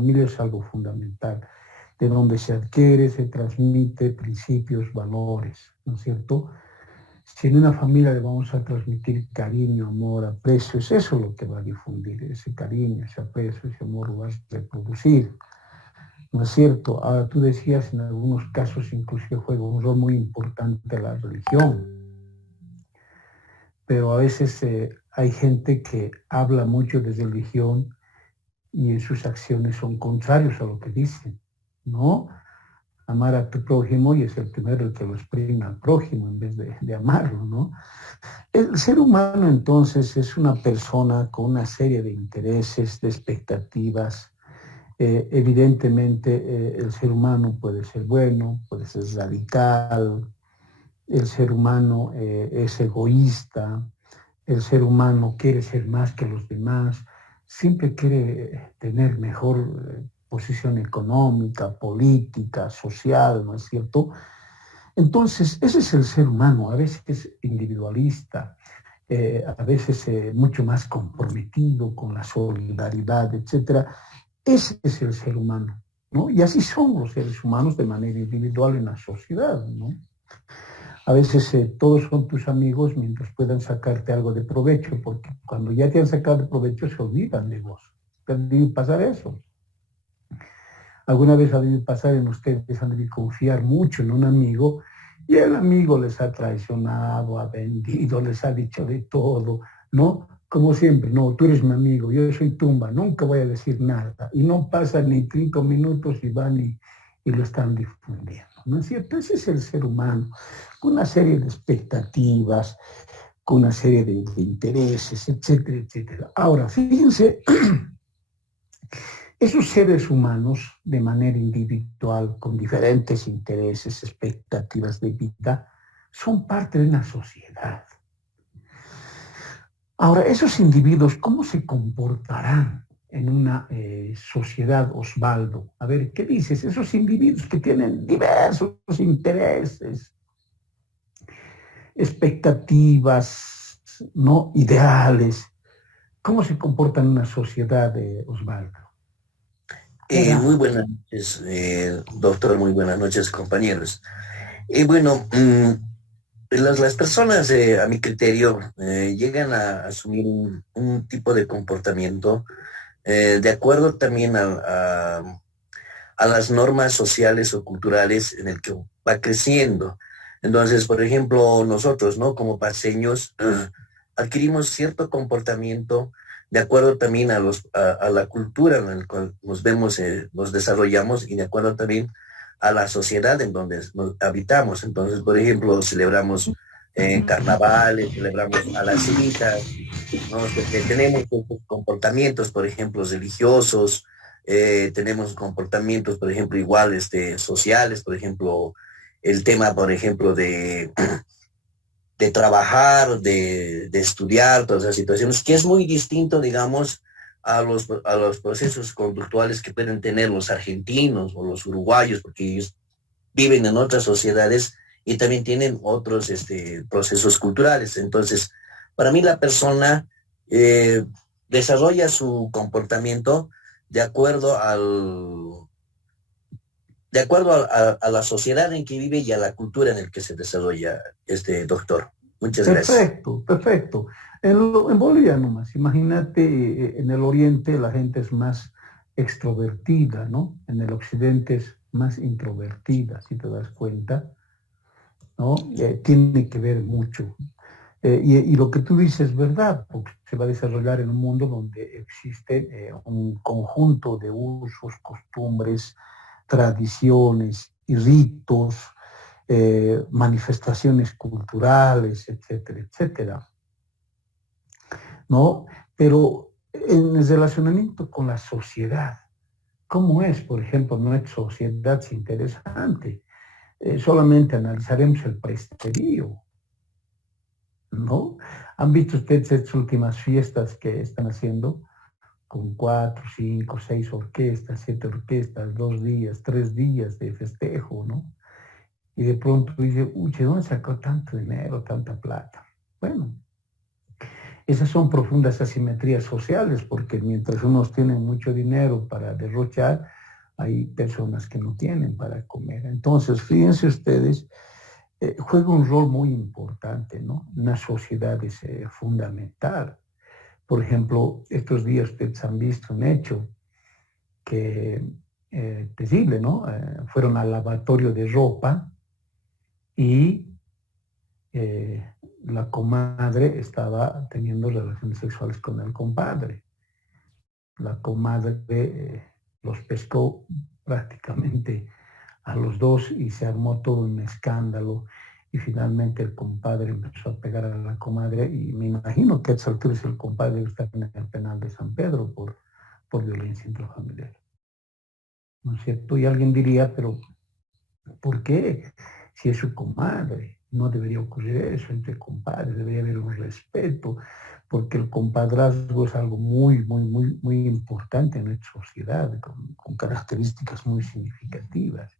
familia es algo fundamental, de donde se adquiere, se transmite principios, valores, ¿no es cierto? Si en una familia le vamos a transmitir cariño, amor, aprecio, es eso lo que va a difundir, ese cariño, ese aprecio, ese amor lo va a reproducir, ¿no es cierto? Ahora tú decías, en algunos casos inclusive juega un rol muy importante la religión, pero a veces hay gente que habla mucho de religión y en sus acciones son contrarios a lo que dicen, ¿no? Amar a tu prójimo y es el primero el que lo exprime al prójimo en vez de amarlo, ¿no? El ser humano entonces es una persona con una serie de intereses, de expectativas. Evidentemente el ser humano puede ser bueno, puede ser radical, el ser humano es egoísta, el ser humano quiere ser más que los demás, siempre quiere tener mejor posición económica, política, social, ¿no es cierto? Entonces, ese es el ser humano, a veces individualista, a veces mucho más comprometido con la solidaridad, etcétera. Ese es el ser humano, ¿no? Y así son los seres humanos de manera individual en la sociedad, ¿no? A veces todos son tus amigos mientras puedan sacarte algo de provecho, porque cuando ya te han sacado de provecho se olvidan de vos. Debe pasar eso. Alguna vez ha debido pasar en ustedes, han debido confiar mucho en un amigo y el amigo les ha traicionado, ha vendido, les ha dicho de todo, ¿no? Como siempre, no, tú eres mi amigo, yo soy tumba, nunca voy a decir nada. Y no pasan ni 5 minutos y van y lo están difundiendo, ¿no es cierto? Ese es el ser humano, con una serie de expectativas, con una serie de intereses, etcétera, etcétera. Ahora, fíjense, esos seres humanos, de manera individual, con diferentes intereses, expectativas de vida, son parte de una sociedad. Ahora, esos individuos, ¿cómo se comportarán en una sociedad, Osvaldo? A ver, ¿qué dices? Esos individuos que tienen diversos intereses, expectativas, ¿no? Ideales, ¿cómo se comportan en una sociedad, Osvaldo? Muy buenas noches, doctor, muy buenas noches, compañeros. Bueno, las personas, a mi criterio, llegan a asumir un tipo de comportamiento de acuerdo también a las normas sociales o culturales en el que va creciendo. Entonces, por ejemplo, nosotros, ¿no? Como paseños, adquirimos cierto comportamiento de acuerdo también a la cultura en la cual nos vemos, nos desarrollamos y de acuerdo también a la sociedad en donde habitamos. Entonces, por ejemplo, celebramos carnavales, celebramos a las citas, ¿no? Tenemos estos comportamientos, por ejemplo, religiosos, tenemos comportamientos, por ejemplo, igual sociales, por ejemplo, el tema, por ejemplo, de trabajar, de estudiar, todas esas situaciones, que es muy distinto, digamos, a los procesos conductuales que pueden tener los argentinos o los uruguayos, porque ellos viven en otras sociedades y también tienen otros procesos culturales. Entonces, para mí la persona desarrolla su comportamiento de acuerdo a la sociedad en que vive y a la cultura en la que se desarrolla este doctor. Muchas gracias. Perfecto, perfecto. En Bolivia nomás, imagínate, en el oriente la gente es más extrovertida, ¿no? En el occidente es más introvertida, si te das cuenta, ¿no? Tiene que ver mucho. Y lo que tú dices es verdad, porque se va a desarrollar en un mundo donde existe un conjunto de usos, costumbres, tradiciones y ritos, manifestaciones culturales, etcétera, etcétera, ¿no? Pero en el relacionamiento con la sociedad, ¿cómo es, por ejemplo, nuestra sociedad? Es interesante. Solamente analizaremos el presterío, ¿no? ¿Han visto ustedes estas últimas fiestas que están haciendo? Con 4, 5, 6 orquestas, 7 orquestas, 2 días, 3 días de festejo, ¿no? Y de pronto dice, uy, ¿de dónde sacó tanto dinero, tanta plata? Bueno, Esas son profundas asimetrías sociales, porque mientras unos tienen mucho dinero para derrochar, hay personas que no tienen para comer. Entonces, fíjense ustedes, juega un rol muy importante, ¿no? En las sociedades fundamental. Por ejemplo, estos días ustedes han visto un hecho que terrible, ¿no? Fueron al lavatorio de ropa y la comadre estaba teniendo relaciones sexuales con el compadre. La comadre los pescó prácticamente a los dos y se armó todo un escándalo y finalmente el compadre empezó a pegar a la comadre y me imagino que a esa altura el compadre está en el penal de San Pedro por violencia intrafamiliar. ¿No es cierto? Y alguien diría, pero ¿por qué? Si es su comadre, no debería ocurrir eso entre compadres, debería haber un respeto, porque el compadrazgo es algo muy importante en nuestra sociedad, con características muy significativas.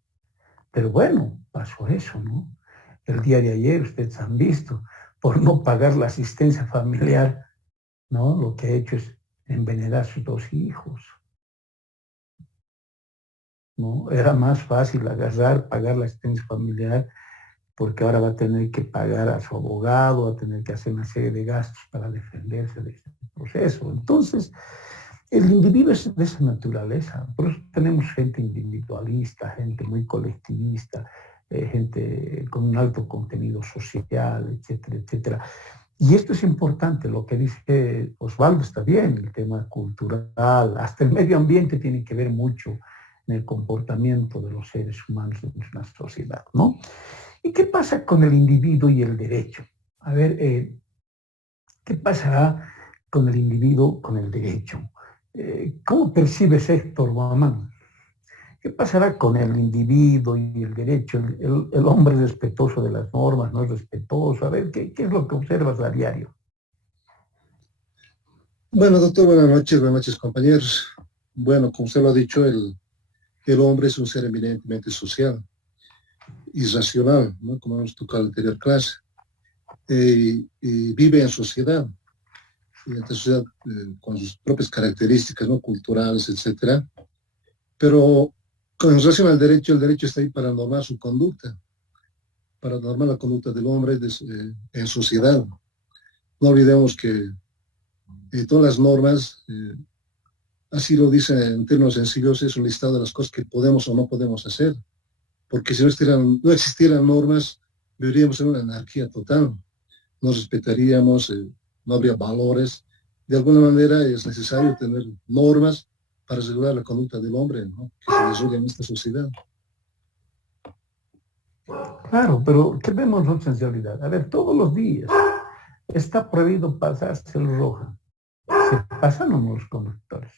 Pero bueno, pasó eso, ¿no? El día de ayer, ustedes han visto, por no pagar la asistencia familiar, ¿no? Lo que ha hecho es envenenar a sus dos hijos. ¿No? Era más fácil pagar la asistencia familiar, porque ahora va a tener que pagar a su abogado, va a tener que hacer una serie de gastos para defenderse de este proceso. Entonces, el individuo es de esa naturaleza. Por eso tenemos gente individualista, gente muy colectivista, gente con un alto contenido social, etcétera, etcétera. Y esto es importante, lo que dice Osvaldo está bien, el tema cultural, hasta el medio ambiente tiene que ver mucho en el comportamiento de los seres humanos en una sociedad, ¿no? ¿Y qué pasa con el individuo y el derecho? A ver, ¿qué pasará con el individuo, con el derecho? ¿Cómo percibes Héctor Guamán? ¿Qué pasará con el individuo y el derecho? El hombre es respetuoso de las normas, no es respetuoso. A ver, ¿qué es lo que observas a diario? Bueno, doctor, buenas noches, compañeros. Bueno, como usted lo ha dicho, el hombre es un ser eminentemente social y racional, ¿no? Como hemos tocado en la anterior clase. Y vive en sociedad, y en sociedad con sus propias características, ¿no? Culturales, etcétera. Pero con relación al derecho, el derecho está ahí para normar su conducta, para normar la conducta del hombre en sociedad. No olvidemos que todas las normas, así lo dicen en términos sencillos, es un listado de las cosas que podemos o no podemos hacer. Porque si no existieran normas, viviríamos en una anarquía total. No respetaríamos, no habría valores. De alguna manera es necesario tener normas para regular la conducta del hombre, ¿no? Que se desarrolla en esta sociedad. Claro, pero ¿qué vemos nosotros en realidad? A ver, todos los días está prohibido pasarse el roja. Se pasan los conductores.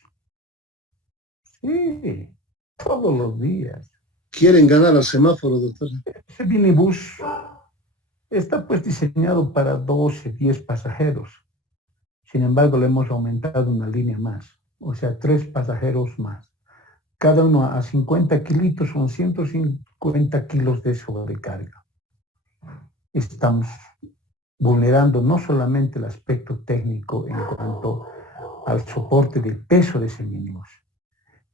Sí, todos los días. Quieren ganar al semáforo, doctor. Ese minibús está pues diseñado para 12, 10 pasajeros. Sin embargo, le hemos aumentado una línea más, o sea, 3 pasajeros más. Cada uno a 50 kilitos son 150 kilos de sobrecarga. Estamos vulnerando no solamente el aspecto técnico en cuanto al soporte del peso de ese minibús,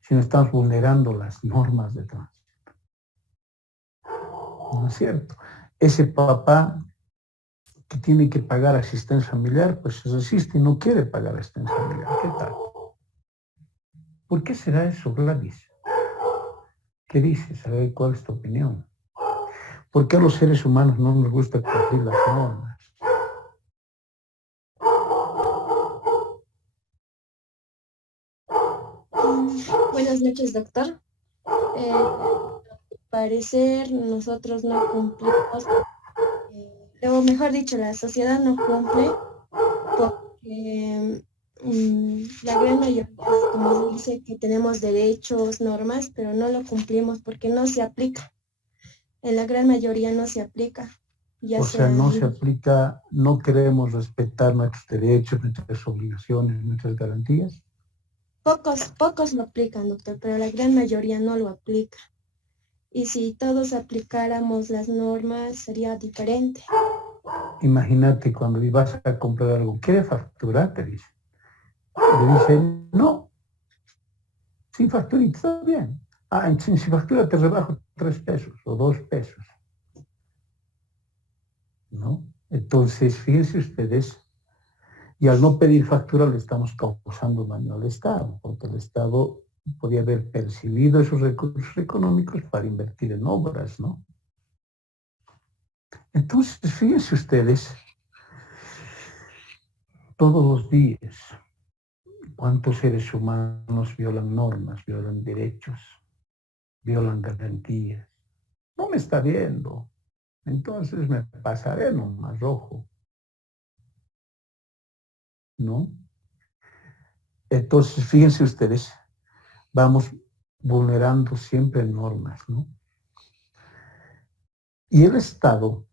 sino estamos vulnerando las normas de tránsito. ¿No es cierto? Ese papá que tiene que pagar asistencia familiar, pues se resiste y no quiere pagar asistencia familiar. ¿Qué tal? ¿Por qué será eso, Gladys? ¿Qué dices? A ver, ¿cuál es tu opinión? ¿Por qué a los seres humanos no nos gusta cumplir las normas? Buenas noches, doctor. Al parecer nosotros no cumplimos, o mejor dicho, la sociedad no cumple porque la gran mayoría, como se dice, que tenemos derechos, normas, pero no lo cumplimos porque no se aplica. En la gran mayoría no se aplica. O sea, no se aplica, no queremos respetar nuestros derechos, nuestras obligaciones, nuestras garantías. Pocos lo aplican, doctor, pero la gran mayoría no lo aplica. Y si todos aplicáramos las normas, sería diferente. Imagínate cuando vas a comprar algo, ¿quiere facturar? Te dice. Le dice, no, sin facturita está bien. Ah, sin factura te rebajo 3 pesos o 2 pesos. ¿No? Entonces, fíjense ustedes, y al no pedir factura le estamos causando daño al Estado, porque el Estado podía haber percibido esos recursos económicos para invertir en obras, ¿no? Entonces, fíjense ustedes, todos los días, cuántos seres humanos violan normas, violan derechos, violan garantías. No me está viendo, entonces me pasaré en un mar rojo, ¿no? Entonces, fíjense ustedes, vamos vulnerando siempre normas, ¿no? Y el Estado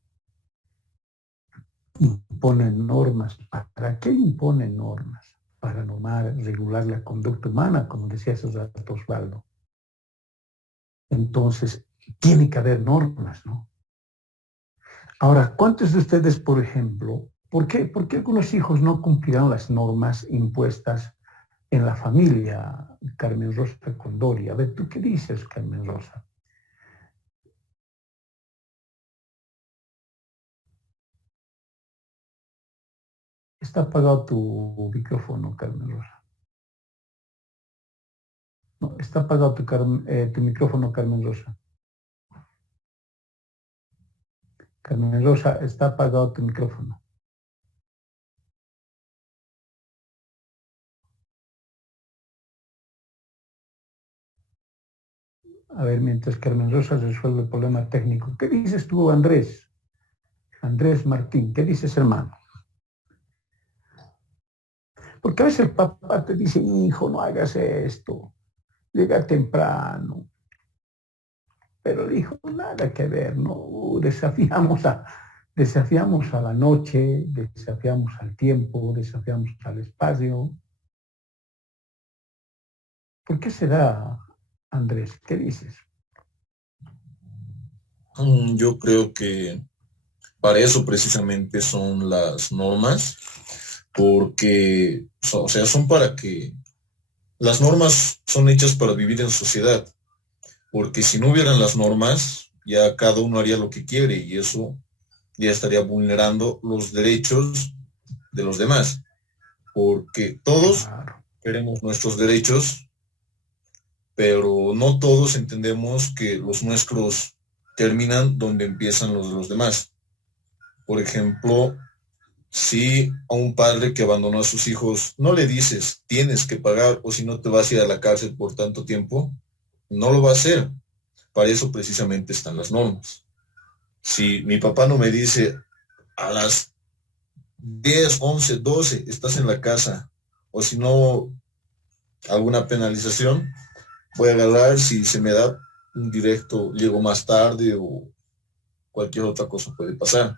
impone normas. ¿Para qué impone normas? Para normar, regular la conducta humana, como decía hace rato Osvaldo. Entonces, tiene que haber normas, ¿no? Ahora, ¿cuántos de ustedes, por ejemplo, por qué algunos hijos no cumplirán las normas impuestas en la familia? Carmen Rosa Condori. A ver, ¿tú qué dices, Carmen Rosa? Está apagado tu micrófono, Carmen Rosa. No, está apagado tu micrófono, Carmen Rosa. Carmen Rosa, está apagado tu micrófono. A ver, mientras Carmen Rosa resuelve el problema técnico. ¿Qué dices tú, Andrés? Andrés Martín, ¿qué dices, hermano? Porque a veces el papá te dice, hijo, no hagas esto, llega temprano. Pero el hijo, nada que ver, ¿no? Desafiamos a la noche, desafiamos al tiempo, desafiamos al espacio. ¿Por qué será, Andrés? ¿Qué dices? Yo creo que para eso precisamente son las normas, porque, o sea, son para que las normas son hechas para vivir en sociedad, porque si no hubieran las normas, ya cada uno haría lo que quiere y eso ya estaría vulnerando los derechos de los demás, porque todos queremos nuestros derechos, pero no todos entendemos que los nuestros terminan donde empiezan los de los demás. Por ejemplo, si a un padre que abandonó a sus hijos no le dices tienes que pagar o si no te vas a ir a la cárcel por tanto tiempo, no lo va a hacer. Para eso precisamente están las normas. Si mi papá no me dice a las 10, 11, 12 estás en la casa o si no alguna penalización, voy a agarrar, si se me da un directo, llego más tarde o cualquier otra cosa puede pasar.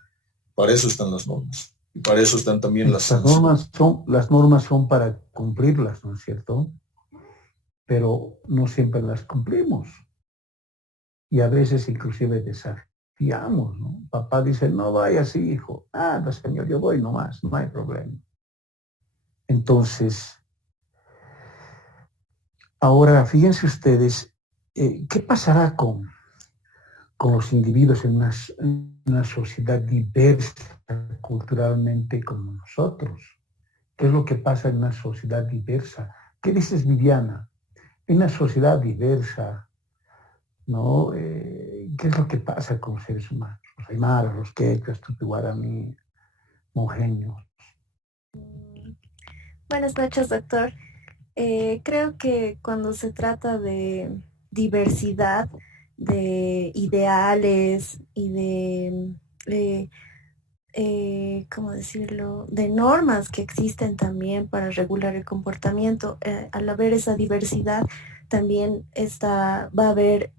Para eso están las normas. Y para eso están también las sanciones. Las normas son para cumplirlas, ¿no es cierto? Pero no siempre las cumplimos. Y a veces inclusive desafiamos, ¿no? Papá dice, no vayas, hijo. Ah, señor, yo voy nomás, no hay problema. Entonces, ahora fíjense ustedes, ¿qué pasará con los individuos en una sociedad diversa culturalmente como nosotros? ¿Qué es lo que pasa en una sociedad diversa? ¿Qué dices, Viviana? En una sociedad diversa, ¿no? ¿Qué es lo que pasa con los seres humanos? Los aymaras, los quechas, tupi-guaraní, monjeños. Buenas noches, doctor. Creo que cuando se trata de diversidad, de ideales y de ¿cómo decirlo?, de normas que existen también para regular el comportamiento. Al haber esa diversidad, también va a haber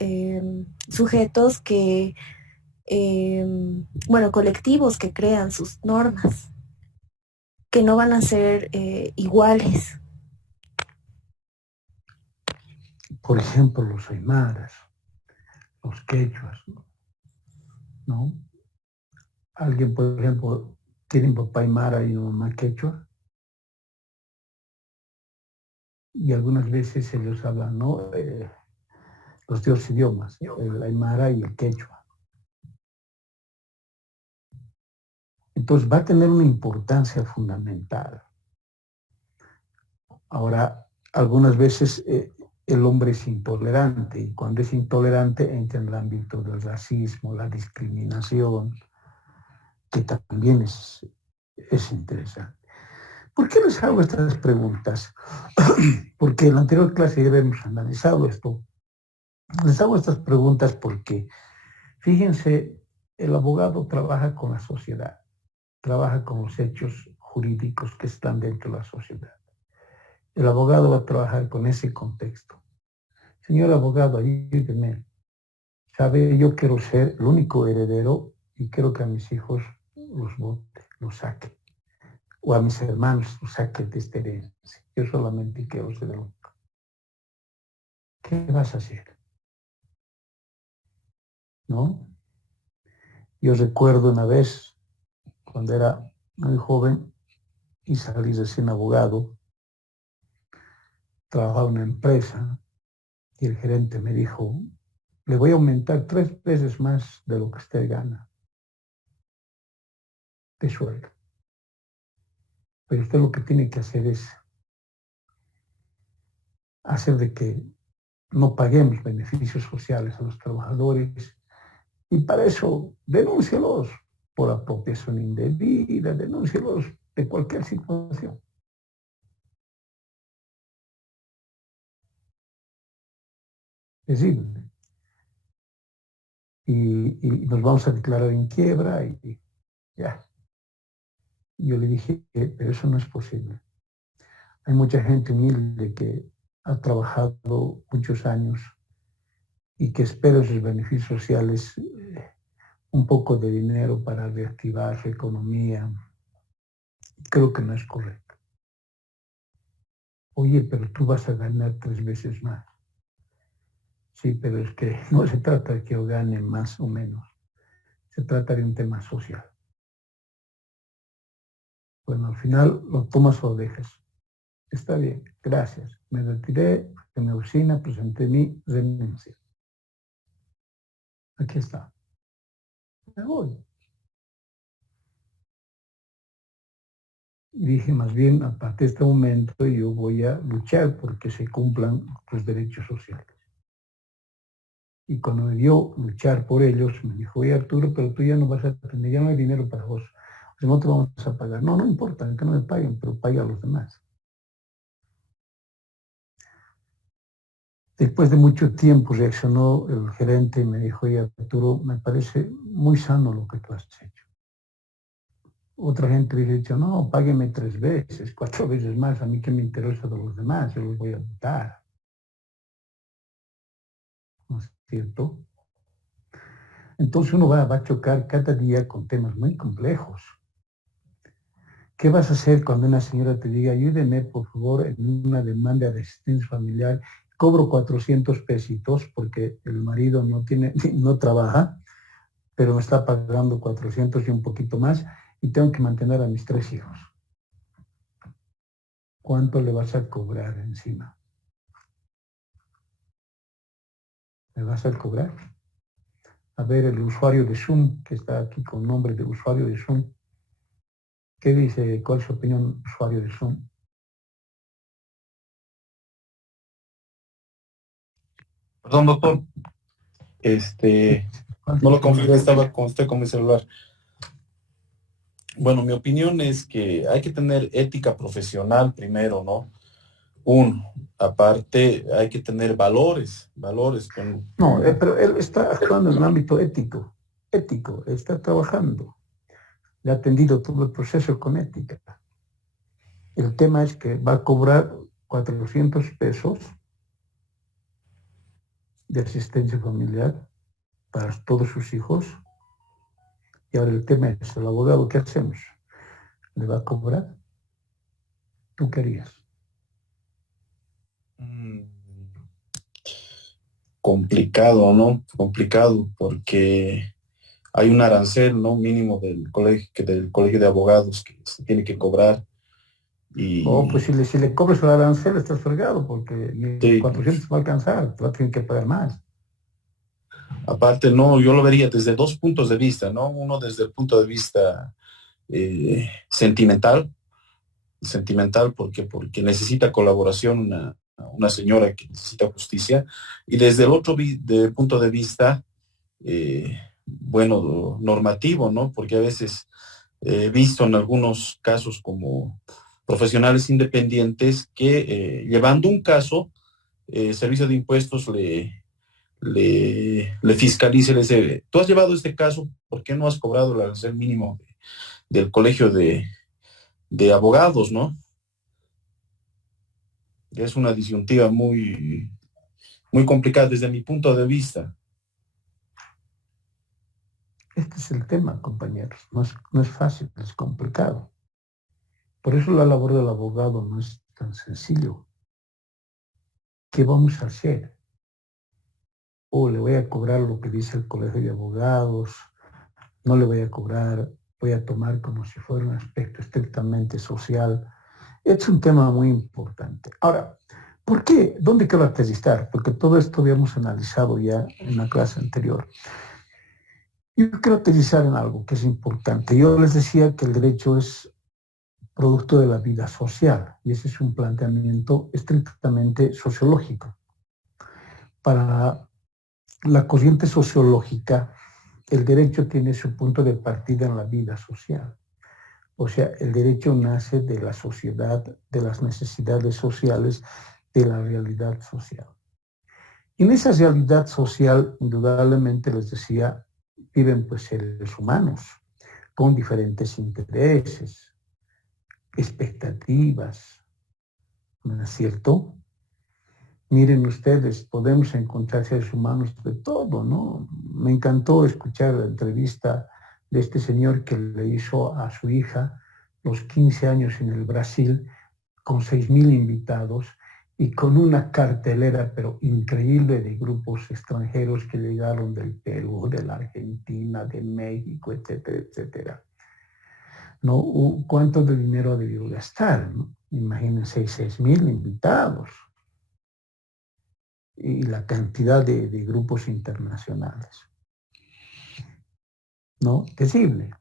sujetos que, colectivos que crean sus normas, que no van a ser iguales. Por ejemplo, los aymaras, los quechuas, ¿no? alguien, por ejemplo, tiene un papá aymara y una mamá quechua, y algunas veces ellos hablan, ¿no? Los dos idiomas, el aymara y el quechua. Entonces va a tener una importancia fundamental. Ahora, algunas veces el hombre es intolerante, y cuando es intolerante entra en el ámbito del racismo, la discriminación, que también es interesante. ¿Por qué les hago estas preguntas? Porque en la anterior clase ya habíamos analizado esto. Les hago estas preguntas porque, fíjense, el abogado trabaja con la sociedad, trabaja con los hechos jurídicos que están dentro de la sociedad. El abogado va a trabajar con ese contexto. Señor abogado, ayúdeme. Sabe, yo quiero ser el único heredero y quiero que a mis hijos los vote, los saque. O a mis hermanos los saque de esta herencia. Yo solamente quiero ser el único. ¿Qué vas a hacer? ¿No? Yo recuerdo una vez, cuando era muy joven y salí recién abogado, trabajaba en una empresa y el gerente me dijo, le voy a aumentar 3 veces más de lo que usted gana de sueldo. Pero usted lo que tiene que hacer es hacer de que no paguemos beneficios sociales a los trabajadores y para eso denúncielos por apropiación indebida, denúncielos de cualquier situación. Terrible. Y nos vamos a declarar en quiebra y ya. Yo le dije, pero eso no es posible. Hay mucha gente humilde que ha trabajado muchos años y que espera sus beneficios sociales, un poco de dinero para reactivar su economía. Creo que no es correcto. Oye, pero tú vas a ganar 3 veces más. Sí, pero es que no se trata de que yo gane más o menos. Se trata de un tema social. Bueno, al final lo tomas o lo dejas. Está bien, gracias. Me retiré de mi oficina, presenté mi renuncia. Aquí está. Me voy. Y dije, más bien, a partir de este momento yo voy a luchar porque se cumplan los derechos sociales. Y cuando me vio luchar por ellos, me dijo, oye Arturo, pero tú ya no vas a tener, ya no hay dinero para vos. O sea, no te vamos a pagar. No, no importa, que no me paguen, pero paga a los demás. Después de mucho tiempo reaccionó el gerente y me dijo, oye Arturo, me parece muy sano lo que tú has hecho. Otra gente hubiese dicho, no, págueme 3 veces, 4 veces más, a mí que me interesa de los demás, yo los voy a votar. ¿No es cierto? Entonces uno va a chocar cada día con temas muy complejos. ¿Qué vas a hacer cuando una señora te diga, ayúdeme por favor en una demanda de asistencia familiar, cobro 400 pesitos porque el marido no trabaja, pero me está pagando 400 y un poquito más y tengo que mantener a mis 3 hijos? ¿Cuánto le vas a cobrar encima? ¿Me vas a cobrar? A ver, el usuario de Zoom, que está aquí con nombre de usuario de Zoom, ¿qué dice? ¿Cuál es su opinión, usuario de Zoom? Perdón, doctor. No lo confirmé, estaba con usted con mi celular. Bueno, mi opinión es que hay que tener ética profesional primero, ¿no? Aparte hay que tener valores. No, pero él está actuando en el ámbito ético, está trabajando. Le ha atendido todo el proceso con ética. El tema es que va a cobrar 400 pesos de asistencia familiar para todos sus hijos. Y ahora el tema es, el abogado, ¿qué hacemos? ¿Le va a cobrar? ¿Tú qué harías? Complicado, ¿no? Complicado porque hay un arancel, ¿no? Mínimo del colegio de abogados que se tiene que cobrar. Pues si le cobras el arancel estás fregado porque sí, 400 va a alcanzar, te va a tener que pagar más. Aparte, no, yo lo vería desde dos puntos de vista, ¿no? Uno desde el punto de vista sentimental porque necesita colaboración una señora que necesita justicia, y desde el otro punto de vista, bueno, normativo, ¿no? Porque a veces he visto en algunos casos como profesionales independientes que llevando un caso, Servicio de Impuestos le fiscaliza y le dice, tú has llevado este caso, ¿por qué no has cobrado el arancel mínimo del colegio de abogados, ¿no? Es una disyuntiva muy, muy complicada desde mi punto de vista. Este es el tema, compañeros. No es fácil, es complicado. Por eso la labor del abogado no es tan sencillo. ¿Qué vamos a hacer? Le voy a cobrar lo que dice el colegio de abogados, no le voy a cobrar, voy a tomar como si fuera un aspecto estrictamente social. Es un tema muy importante. Ahora, ¿por qué? ¿Dónde quiero aterrizar? Porque todo esto habíamos analizado ya en la clase anterior. Yo quiero aterrizar en algo que es importante. Yo les decía que el derecho es producto de la vida social, y ese es un planteamiento estrictamente sociológico. Para la corriente sociológica, el derecho tiene su punto de partida en la vida social. O sea, el derecho nace de la sociedad, de las necesidades sociales, de la realidad social. Y en esa realidad social, indudablemente, les decía, viven pues seres humanos con diferentes intereses, expectativas, ¿no es cierto? Miren ustedes, podemos encontrar seres humanos de todo, ¿no? Me encantó escuchar la entrevista de este señor que le hizo a su hija los 15 años en el Brasil, con 6,000 invitados y con una cartelera, pero increíble, de grupos extranjeros que llegaron del Perú, de la Argentina, de México, etcétera, etcétera. ¿No? ¿Cuánto de dinero ha debido gastar? ¿No? Imagínense, 6,000 invitados. Y la cantidad de grupos internacionales. ¿No? Terrible.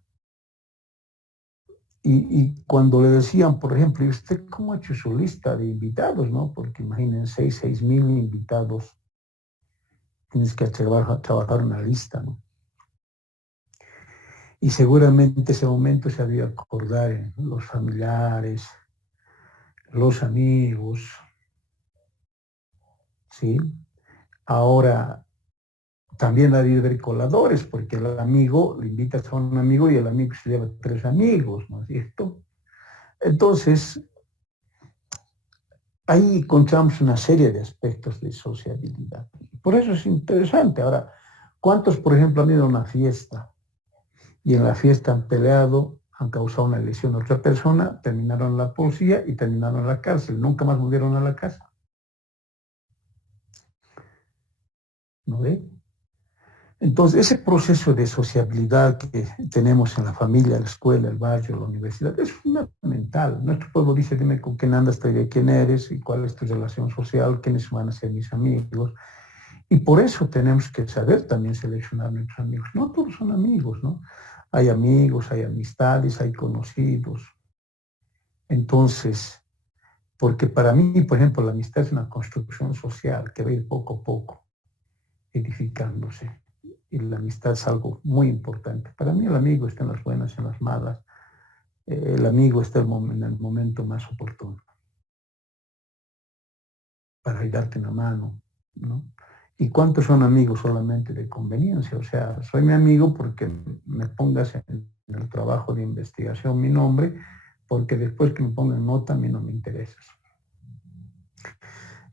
Y cuando le decían, por ejemplo, ¿y usted cómo ha hecho su lista de invitados? ¿No? Porque imagínense, 6,000 invitados. Tienes que trabajar una lista, ¿no? Y seguramente ese momento se había que acordar en los familiares, los amigos, ¿sí? Ahora, también ha de haber coladores, porque el amigo, le invitas a un amigo y el amigo se lleva 3 amigos, ¿no es cierto? Entonces, ahí encontramos una serie de aspectos de sociabilidad. Por eso es interesante. Ahora, ¿cuántos, por ejemplo, han ido a una fiesta y en la fiesta han peleado, han causado una lesión a otra persona, terminaron en la policía y terminaron en la cárcel? Nunca más volvieron a la casa. ¿No ve? Entonces, ese proceso de sociabilidad que tenemos en la familia, la escuela, el barrio, la universidad, es fundamental. Nuestro pueblo dice, dime con quién andas, te diré quién eres y cuál es tu relación social, quiénes van a ser mis amigos. Y por eso tenemos que saber también seleccionar nuestros amigos. No todos son amigos, ¿no? Hay amigos, hay amistades, hay conocidos. Entonces, porque para mí, por ejemplo, la amistad es una construcción social que va a ir poco a poco edificándose. Y la amistad es algo muy importante. Para mí el amigo está en las buenas y en las malas. El amigo está en el momento más oportuno para ayudarte una mano, ¿no? ¿Y cuántos son amigos solamente de conveniencia? O sea, soy mi amigo porque me pongas en el trabajo de investigación mi nombre, porque después que me pongan nota a mí no me interesas.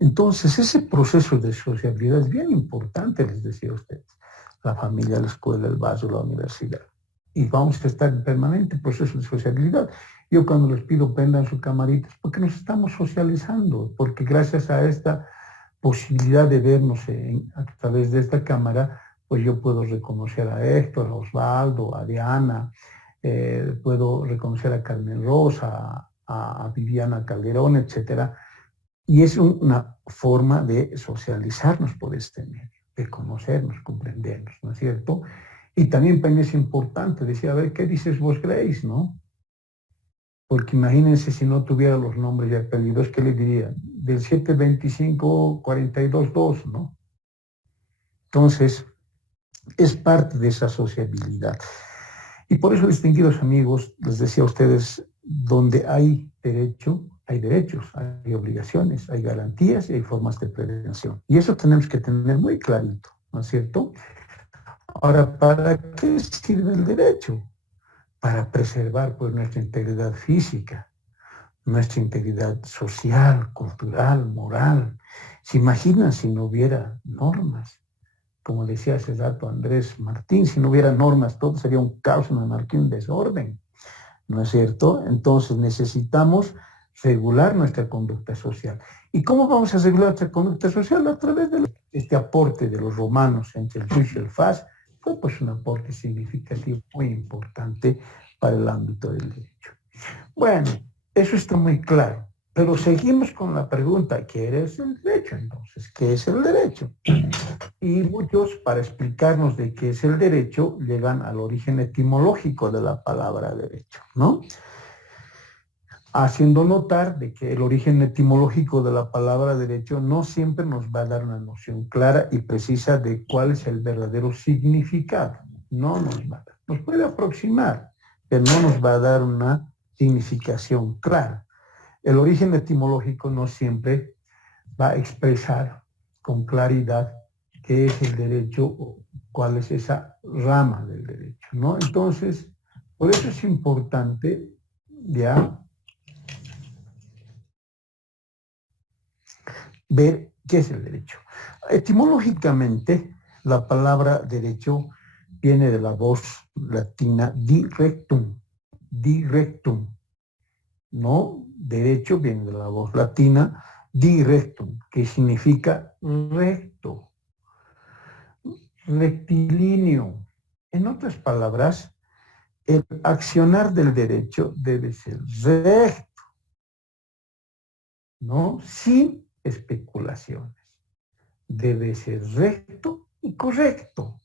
Entonces, ese proceso de sociabilidad es bien importante, les decía a ustedes. La familia, la escuela, el barrio, la universidad. Y vamos a estar en permanente proceso de sociabilidad. Yo cuando les pido prendan sus camaritas, porque nos estamos socializando, porque gracias a esta posibilidad de vernos a través de esta cámara, pues yo puedo reconocer a Héctor, a Osvaldo, a Diana, puedo reconocer a Carmen Rosa, a Viviana Calderón, etcétera. Y es una forma de socializarnos por este medio, de conocernos, comprendernos, ¿no es cierto? Y también para mí es importante decir, a ver, ¿qué dices vos, Grace, no? Porque imagínense si no tuviera los nombres y apellidos, ¿qué le diría? Del 725-42-2, ¿no? Entonces, es parte de esa sociabilidad. Y por eso, distinguidos amigos, les decía a ustedes, donde hay derecho, hay derechos, hay obligaciones, hay garantías y hay formas de prevención. Y eso tenemos que tener muy clarito, ¿no es cierto? Ahora, ¿para qué sirve el derecho? Para preservar pues nuestra integridad física, nuestra integridad social, cultural, moral. ¿Se imaginan si no hubiera normas? Como decía hace rato Andrés Martín, si no hubiera normas, todo sería un caos, una anarquía, un desorden, ¿no es cierto? Entonces necesitamos regular nuestra conducta social. ¿Y cómo vamos a regular nuestra conducta social? A través de este aporte de los romanos entre el juicio y el faz, fue pues un aporte significativo, muy importante para el ámbito del derecho. Bueno, eso está muy claro, pero seguimos con la pregunta, ¿qué es el derecho entonces? ¿Qué es el derecho? Y muchos, para explicarnos de qué es el derecho, llegan al origen etimológico de la palabra derecho, ¿no? Haciendo notar de que el origen etimológico de la palabra derecho no siempre nos va a dar una noción clara y precisa de cuál es el verdadero significado. No nos va a dar. Nos puede aproximar, pero no nos va a dar una significación clara. El origen etimológico no siempre va a expresar con claridad qué es el derecho o cuál es esa rama del derecho, ¿no? Entonces, por eso es importante ya ver qué es el derecho. Etimológicamente, la palabra derecho viene de la voz latina directum, ¿no? Derecho viene de la voz latina directum, que significa recto, rectilíneo. En otras palabras, el accionar del derecho debe ser recto, ¿no? Sin especulaciones. Debe ser recto y correcto.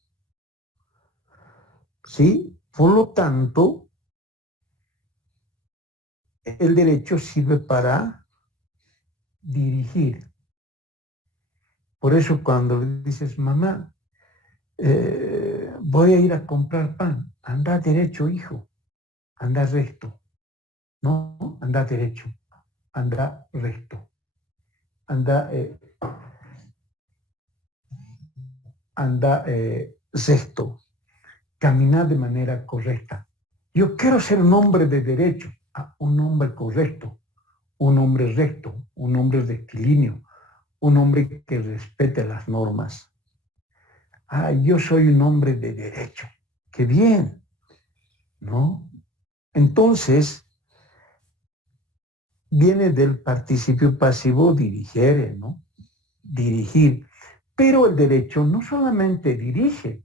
¿Sí? Por lo tanto, el derecho sirve para dirigir. Por eso cuando le dices, mamá, voy a ir a comprar pan, anda derecho, hijo, anda recto. No, anda derecho, anda recto, anda recto, caminar de manera correcta. Yo quiero ser un hombre de derecho, un hombre correcto, un hombre recto, un hombre rectilíneo, un hombre que respete las normas. Yo soy un hombre de derecho. ¡Qué bien! ¿No? Entonces, viene del participio pasivo dirigere, ¿no? Dirigir. Pero el derecho no solamente dirige,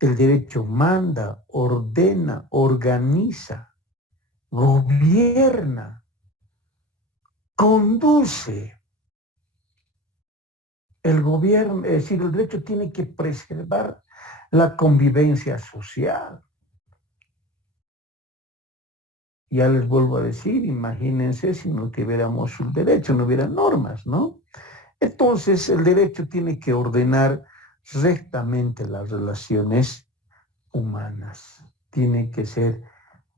el derecho manda, ordena, organiza, gobierna, conduce. El gobierno, es decir, el derecho tiene que preservar la convivencia social. Ya les vuelvo a decir, imagínense si no tuviéramos un derecho, no hubiera normas, ¿no? Entonces, el derecho tiene que ordenar rectamente las relaciones humanas. Tiene que ser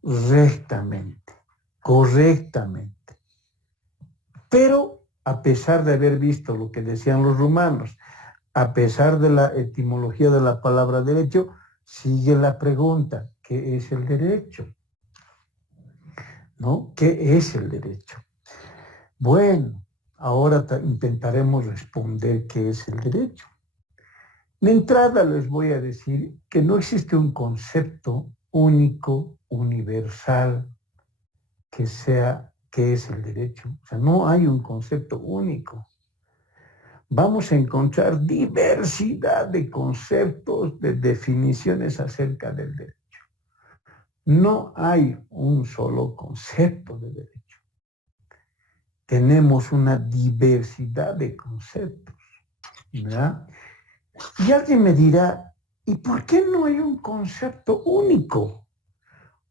rectamente, correctamente. Pero, a pesar de haber visto lo que decían los romanos, a pesar de la etimología de la palabra derecho, sigue la pregunta, ¿qué es el derecho? ¿No? ¿Qué es el derecho? Bueno, ahora intentaremos responder qué es el derecho. De entrada les voy a decir que no existe un concepto único, universal, que sea qué es el derecho. O sea, no hay un concepto único. vamos a encontrar diversidad de conceptos, de definiciones acerca del derecho. No hay un solo concepto de derecho. Tenemos una diversidad de conceptos, ¿verdad? Y alguien me dirá, ¿y por qué no hay un concepto único,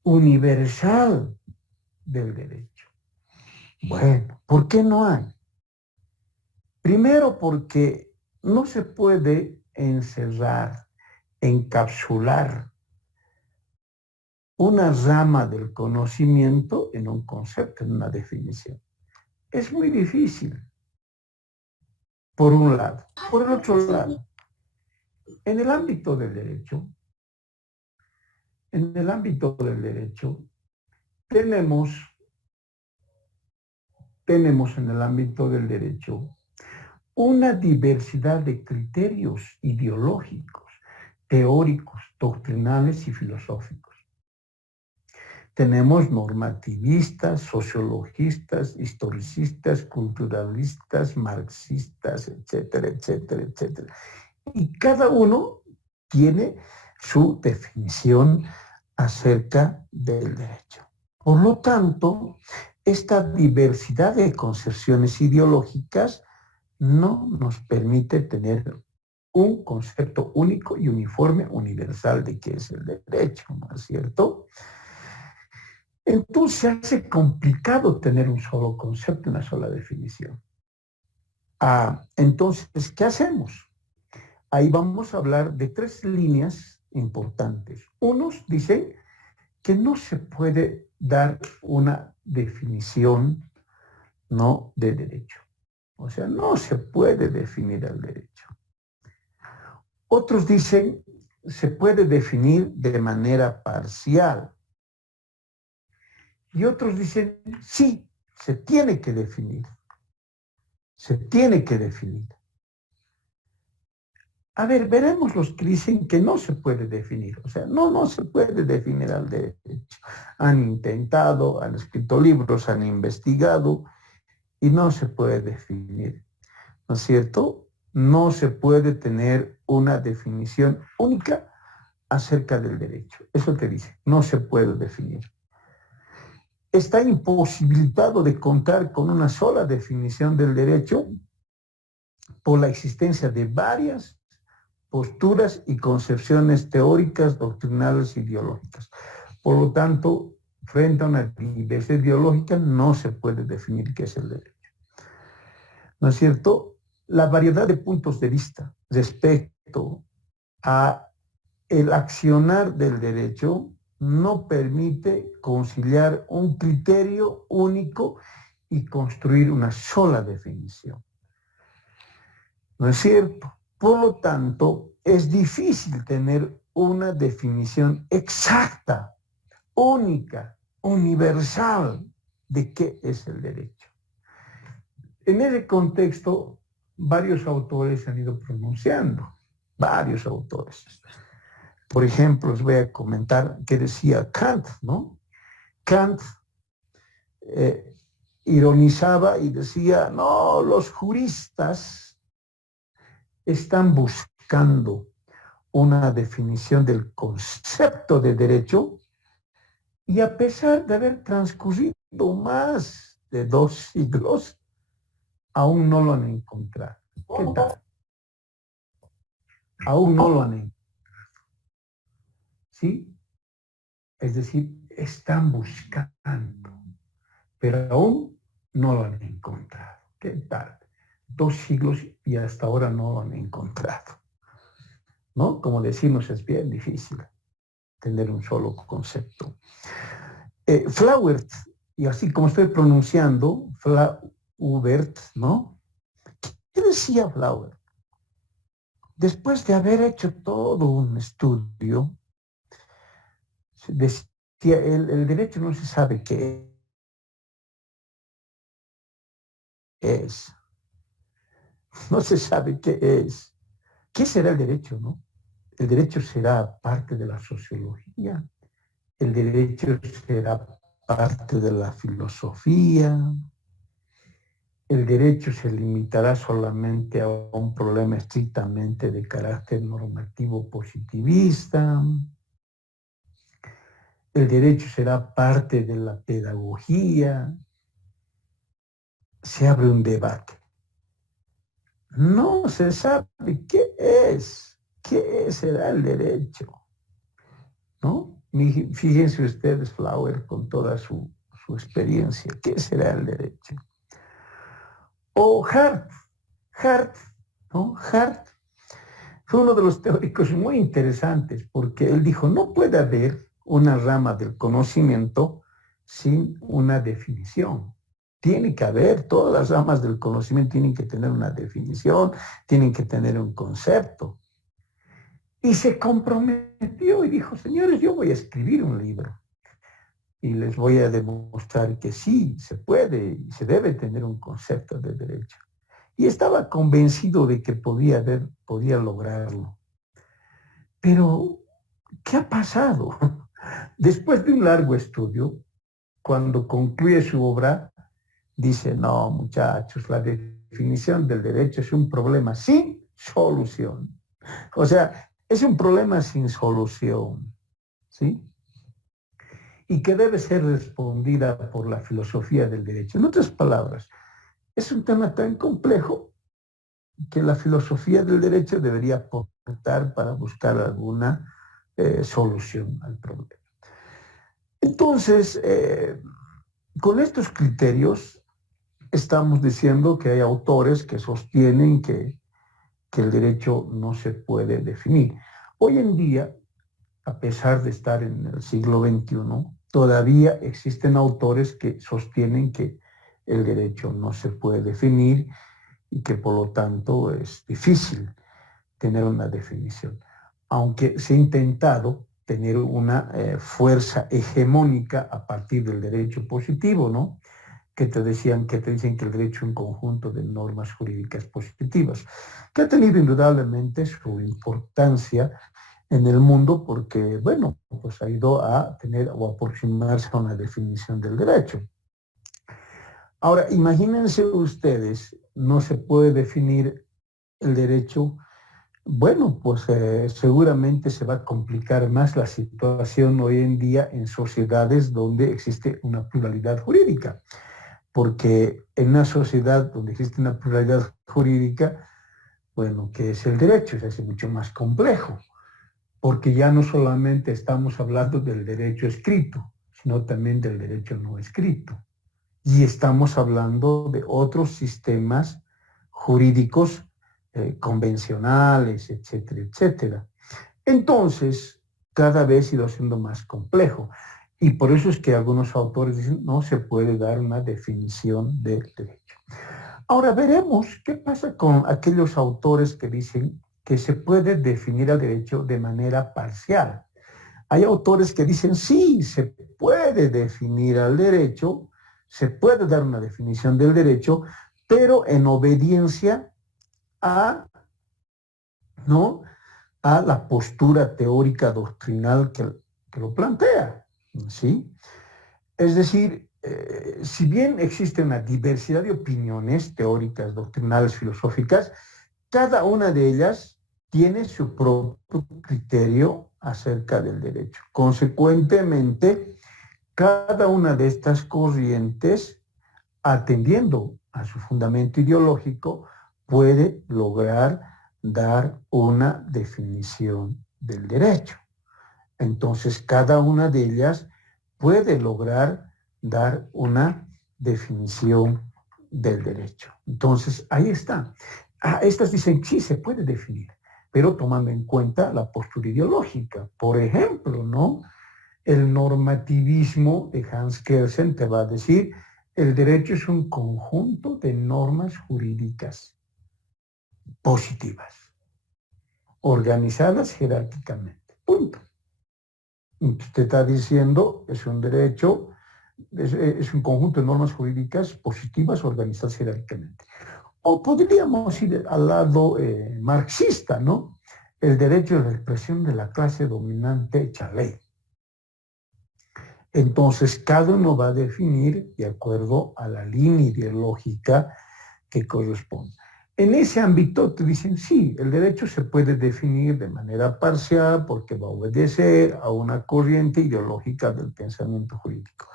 universal del derecho? Bueno, ¿por qué no hay? Primero porque no se puede encerrar, encapsular una rama del conocimiento en un concepto, en una definición. Es muy difícil, por un lado. Por el otro lado, en el ámbito del derecho, tenemos en el ámbito del derecho una diversidad de criterios ideológicos, teóricos, doctrinales y filosóficos. Tenemos normativistas, sociologistas, historicistas, culturalistas, marxistas, etcétera, etcétera, etcétera. Y cada uno tiene su definición acerca del derecho. Por lo tanto, esta diversidad de concepciones ideológicas no nos permite tener un concepto único y uniforme, universal de qué es el derecho, ¿no es cierto? Entonces se hace complicado tener un solo concepto, una sola definición. Entonces, ¿qué hacemos? Ahí vamos a hablar de 3 líneas importantes. Unos dicen que no se puede dar una definición, ¿no?, de derecho. O sea, no se puede definir el derecho. Otros dicen se puede definir de manera parcial. Y otros dicen, sí, se tiene que definir. Se tiene que definir. A ver, veremos los que dicen que no se puede definir. O sea, no se puede definir al derecho. Han intentado, han escrito libros, han investigado y no se puede definir. ¿No es cierto? No se puede tener una definición única acerca del derecho. Eso te dice, no se puede definir. Está imposibilitado de contar con una sola definición del derecho por la existencia de varias posturas y concepciones teóricas, doctrinales e ideológicas. Por lo tanto, frente a una diversidad ideológica no se puede definir qué es el derecho. ¿No es cierto? La variedad de puntos de vista respecto a el accionar del derecho no permite conciliar un criterio único y construir una sola definición. ¿No es cierto? Por lo tanto, es difícil tener una definición exacta, única, universal de qué es el derecho. En ese contexto, varios autores han ido pronunciando, varios autores. Por ejemplo, les voy a comentar qué decía Kant, ¿no? Kant ironizaba y decía, no, los juristas están buscando una definición del concepto de derecho y a pesar de haber transcurrido más de 2 siglos, aún no lo han encontrado. ¿Qué tal? Aún no lo han encontrado. ¿Sí? Es decir, están buscando, pero aún no lo han encontrado. ¿Qué tal? 2 siglos y hasta ahora no lo han encontrado. ¿No? Como decimos, es bien difícil tener un solo concepto. Flaubert, y así como estoy pronunciando, Flaubert, ¿no? ¿Qué decía Flaubert? Después de haber hecho todo un estudio, decía, el derecho no se sabe qué es. No se sabe qué es. ¿Qué será el derecho, no? El derecho será parte de la sociología. El derecho será parte de la filosofía. el derecho se limitará solamente a un problema estrictamente de carácter normativo positivista. El derecho será parte de la pedagogía. Se abre un debate. No se sabe qué será el derecho, ¿no? Fíjense ustedes, Flower, con toda su experiencia, ¿qué será el derecho? O Hart, ¿no? Hart fue uno de los teóricos muy interesantes porque él dijo, no puede haber una rama del conocimiento sin una definición. Tiene que haber, todas las ramas del conocimiento tienen que tener una definición, tienen que tener un concepto. Y se comprometió y dijo, señores, yo voy a escribir un libro y les voy a demostrar que sí, se puede y se debe tener un concepto de derecho. Y estaba convencido de que podía lograrlo. Pero, ¿qué ha pasado? Después de un largo estudio, cuando concluye su obra, dice, no, muchachos, la definición del derecho es un problema sin solución. O sea, es un problema sin solución, ¿sí? Y que debe ser respondida por la filosofía del derecho. En otras palabras, es un tema tan complejo que la filosofía del derecho debería aportar para buscar alguna solución al problema. Entonces, con estos criterios, estamos diciendo que hay autores que sostienen que el derecho no se puede definir. Hoy en día, a pesar de estar en el siglo XXI, todavía existen autores que sostienen que el derecho no se puede definir y que por lo tanto es difícil tener una definición. Aunque se ha intentado tener una fuerza hegemónica a partir del derecho positivo, ¿no? Que te dicen que el derecho es un conjunto de normas jurídicas positivas, que ha tenido indudablemente su importancia en el mundo porque, bueno, pues ha ido a tener o aproximarse a una definición del derecho. Ahora, imagínense ustedes, no se puede definir el derecho. Bueno, pues seguramente se va a complicar más la situación hoy en día en sociedades donde existe una pluralidad jurídica. Porque en una sociedad donde existe una pluralidad jurídica, bueno, ¿qué es el derecho? Se hace mucho más complejo, porque ya no solamente estamos hablando del derecho escrito, sino también del derecho no escrito. Y estamos hablando de otros sistemas jurídicos convencionales, etcétera, etcétera. Entonces, cada vez ha ido siendo más complejo. Y por eso es que algunos autores dicen no se puede dar una definición del derecho. Ahora veremos qué pasa con aquellos autores que dicen que se puede definir el derecho de manera parcial. Hay autores que dicen sí, se puede definir al derecho, se puede dar una definición del derecho, pero en obediencia a la postura teórica doctrinal que lo plantea. ¿Sí? Es decir, si bien existe una diversidad de opiniones teóricas, doctrinales, filosóficas, cada una de ellas tiene su propio criterio acerca del derecho. Consecuentemente, cada una de estas corrientes, atendiendo a su fundamento ideológico, puede lograr dar una definición del derecho. Entonces, cada una de ellas puede lograr dar una definición del derecho. Entonces, ahí está. Estas dicen, sí, se puede definir, pero tomando en cuenta la postura ideológica. Por ejemplo, ¿no? El normativismo de Hans Kelsen te va a decir, el derecho es un conjunto de normas jurídicas positivas, organizadas jerárquicamente. Punto. Usted está diciendo, es un derecho, es un conjunto de normas jurídicas positivas organizadas jerárquicamente. O podríamos ir al lado marxista, ¿no? El derecho es la expresión de la clase dominante hecha ley. Entonces, cada uno va a definir, de acuerdo a la línea ideológica que corresponda. En ese ámbito te dicen, sí, el derecho se puede definir de manera parcial porque va a obedecer a una corriente ideológica del pensamiento jurídico.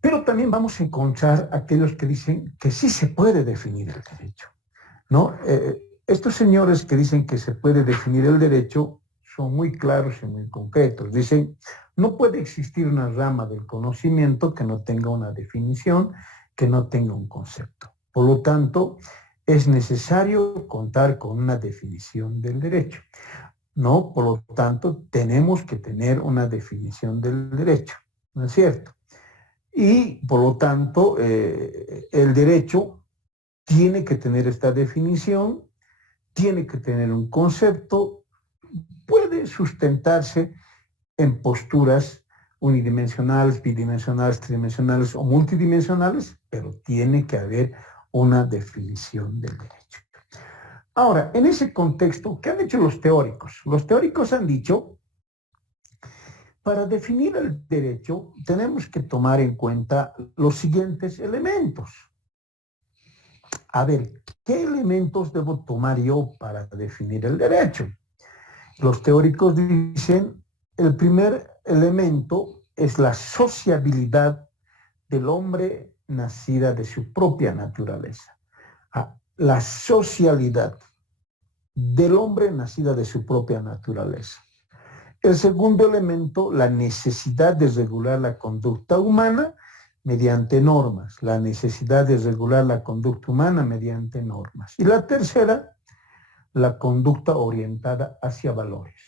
Pero también vamos a encontrar aquellos que dicen que sí se puede definir el derecho, ¿no? Estos señores que dicen que se puede definir el derecho son muy claros y muy concretos. Dicen, no puede existir una rama del conocimiento que no tenga una definición, que no tenga un concepto. Por lo tanto, es necesario contar con una definición del derecho, ¿no? Por lo tanto, tenemos que tener una definición del derecho, ¿no es cierto? Y, por lo tanto, el derecho tiene que tener esta definición, tiene que tener un concepto, puede sustentarse en posturas unidimensionales, bidimensionales, tridimensionales o multidimensionales, pero tiene que haber una definición del derecho. Ahora, en ese contexto, ¿qué han hecho los teóricos? Los teóricos han dicho, para definir el derecho tenemos que tomar en cuenta los siguientes elementos. A ver, ¿qué elementos debo tomar yo para definir el derecho? Los teóricos dicen, el primer elemento es la sociabilidad del hombre nacida de su propia naturaleza. La socialidad del hombre nacida de su propia naturaleza. El segundo elemento, la necesidad de regular la conducta humana mediante normas. La necesidad de regular la conducta humana mediante normas. Y la tercera, la conducta orientada hacia valores.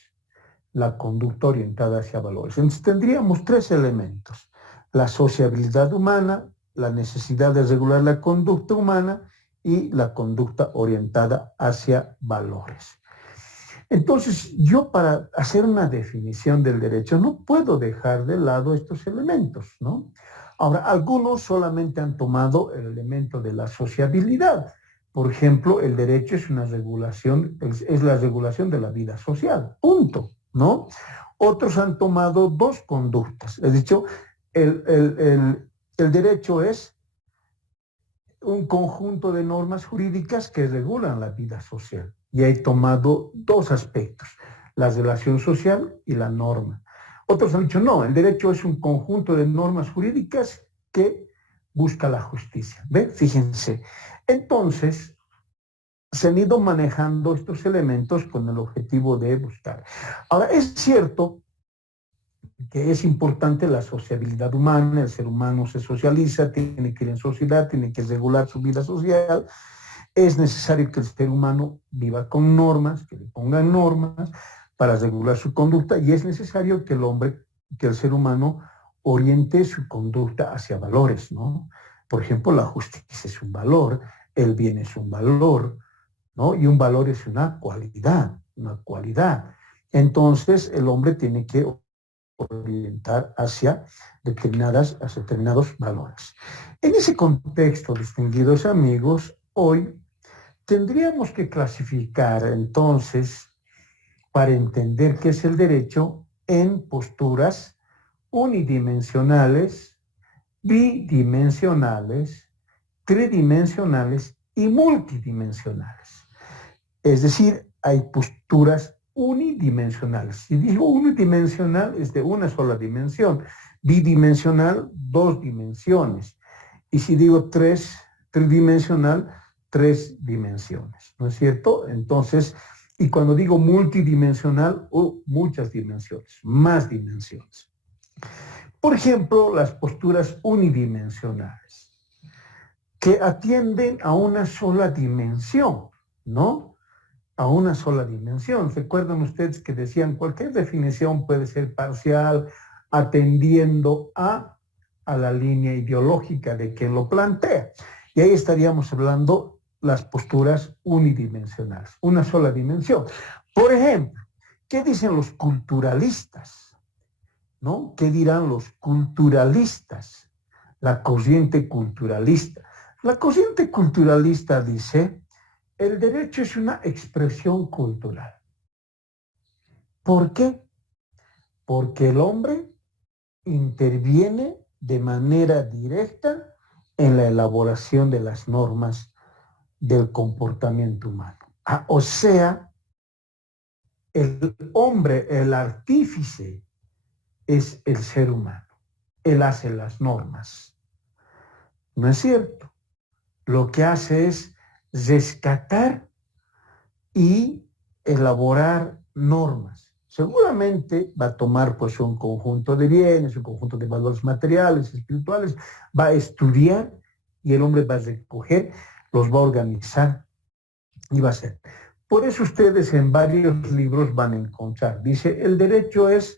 La conducta orientada hacia valores. Entonces tendríamos tres elementos. La sociabilidad humana, la necesidad de regular la conducta humana y la conducta orientada hacia valores. Entonces, yo para hacer una definición del derecho no puedo dejar de lado estos elementos, ¿no? Ahora, algunos solamente han tomado el elemento de la sociabilidad. Por ejemplo, el derecho es una regulación, es la regulación de la vida social, punto, ¿no? Otros han tomado dos conductas. Es dicho, el derecho es un conjunto de normas jurídicas que regulan la vida social. Y he tomado dos aspectos, la relación social y la norma. Otros han dicho, no, el derecho es un conjunto de normas jurídicas que busca la justicia. ¿Ven? Fíjense. Entonces, se han ido manejando estos elementos con el objetivo de buscar. Ahora, es cierto que es importante la sociabilidad humana, el ser humano se socializa, tiene que ir en sociedad, tiene que regular su vida social. Es necesario que el ser humano viva con normas, que le pongan normas para regular su conducta, y es necesario que el ser humano oriente su conducta hacia valores, ¿no? Por ejemplo, la justicia es un valor, el bien es un valor, ¿no? Y un valor es una cualidad, una cualidad. Entonces, el hombre tiene que orientar hacia determinados valores. En ese contexto, distinguidos amigos, hoy tendríamos que clasificar entonces, para entender qué es el derecho, en posturas unidimensionales, bidimensionales, tridimensionales y multidimensionales. Es decir, hay posturas unidimensionales. Si digo unidimensional, es de una sola dimensión. Bidimensional, dos dimensiones. Y si digo tridimensional, tres dimensiones, ¿no es cierto? Entonces, y cuando digo multidimensional, muchas dimensiones, más dimensiones. Por ejemplo, las posturas unidimensionales, que atienden a una sola dimensión, ¿no? A una sola dimensión. ¿Recuerdan ustedes que decían cualquier definición puede ser parcial, atendiendo a la línea ideológica de quien lo plantea? Y ahí estaríamos hablando las posturas unidimensionales, una sola dimensión. Por ejemplo, ¿qué dicen los culturalistas? ¿No? ¿Qué dirán los culturalistas? La corriente culturalista. La corriente culturalista dice, el derecho es una expresión cultural. ¿Por qué? Porque el hombre interviene de manera directa en la elaboración de las normas del comportamiento humano. O sea, el hombre, el artífice, es el ser humano. Él hace las normas. ¿No es cierto? Lo que hace es rescatar y elaborar normas. Seguramente va a tomar pues un conjunto de bienes, un conjunto de valores materiales, espirituales, va a estudiar y el hombre va a recoger, los va a organizar y va a hacer. Por eso ustedes en varios libros van a encontrar, dice, el derecho es,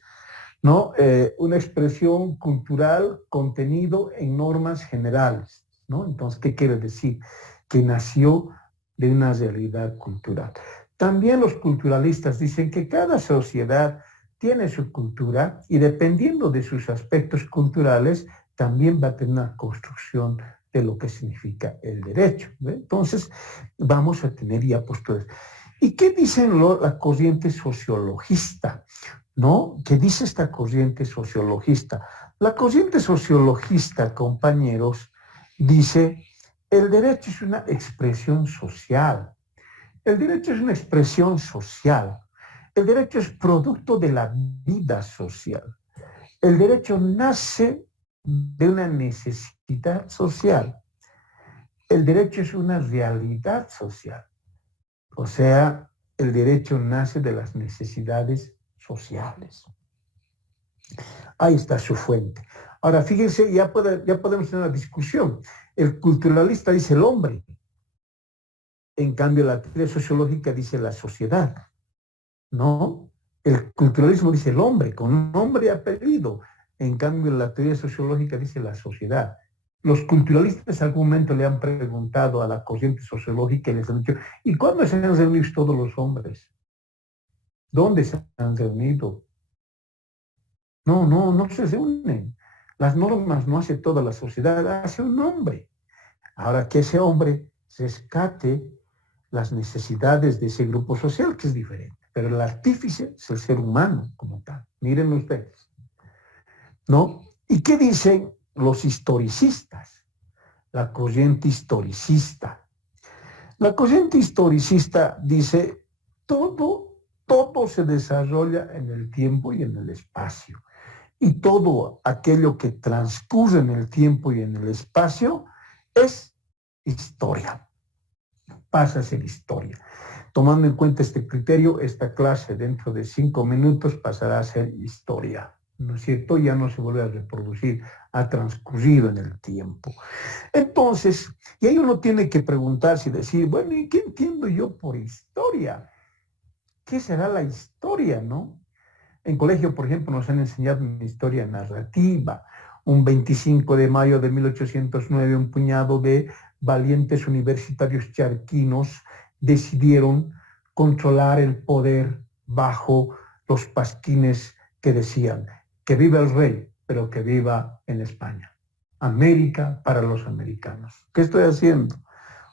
¿no? Una expresión cultural contenido en normas generales, ¿no? Entonces, ¿qué quiere decir? Que nació de una realidad cultural. También los culturalistas dicen que cada sociedad tiene su cultura y dependiendo de sus aspectos culturales, también va a tener una construcción de lo que significa el derecho, ¿ve? Entonces, vamos a tener ya posturas. ¿Y qué dicen la corriente sociologista? ¿No? ¿Qué dice esta corriente sociologista? La corriente sociologista, compañeros, dice, el derecho es una expresión social. El derecho es una expresión social. El derecho es producto de la vida social. El derecho nace de una necesidad social. El derecho es una realidad social. O sea, el derecho nace de las necesidades sociales. Ahí está su fuente. Ahora, fíjense, ya podemos tener una discusión. El culturalista dice el hombre. En cambio, la teoría sociológica dice la sociedad. ¿No? El culturalismo dice el hombre, con nombre y apellido. En cambio, la teoría sociológica dice la sociedad. Los culturalistas en algún momento le han preguntado a la corriente sociológica y les han dicho, ¿y cuándo se han reunido todos los hombres? ¿Dónde se han reunido? No se reúnen. Las normas no hace toda la sociedad, hace un hombre. Ahora que ese hombre rescate las necesidades de ese grupo social, que es diferente. Pero el artífice es el ser humano como tal. Miren ustedes. ¿No? ¿Y qué dicen los historicistas? La corriente historicista. La corriente historicista dice, todo se desarrolla en el tiempo y en el espacio. Y todo aquello que transcurre en el tiempo y en el espacio es historia. Pasa a ser historia. Tomando en cuenta este criterio, esta clase dentro de 5 minutos pasará a ser historia. ¿No es cierto? Ya no se vuelve a reproducir, ha transcurrido en el tiempo. Entonces, y ahí uno tiene que preguntarse y decir, bueno, ¿y qué entiendo yo por historia? ¿Qué será la historia, no? En colegio, por ejemplo, nos han enseñado una historia narrativa. Un 25 de mayo de 1809, un puñado de valientes universitarios charquinos decidieron controlar el poder bajo los pasquines que decían que viva el rey, pero que viva en España. América para los americanos. ¿Qué estoy haciendo?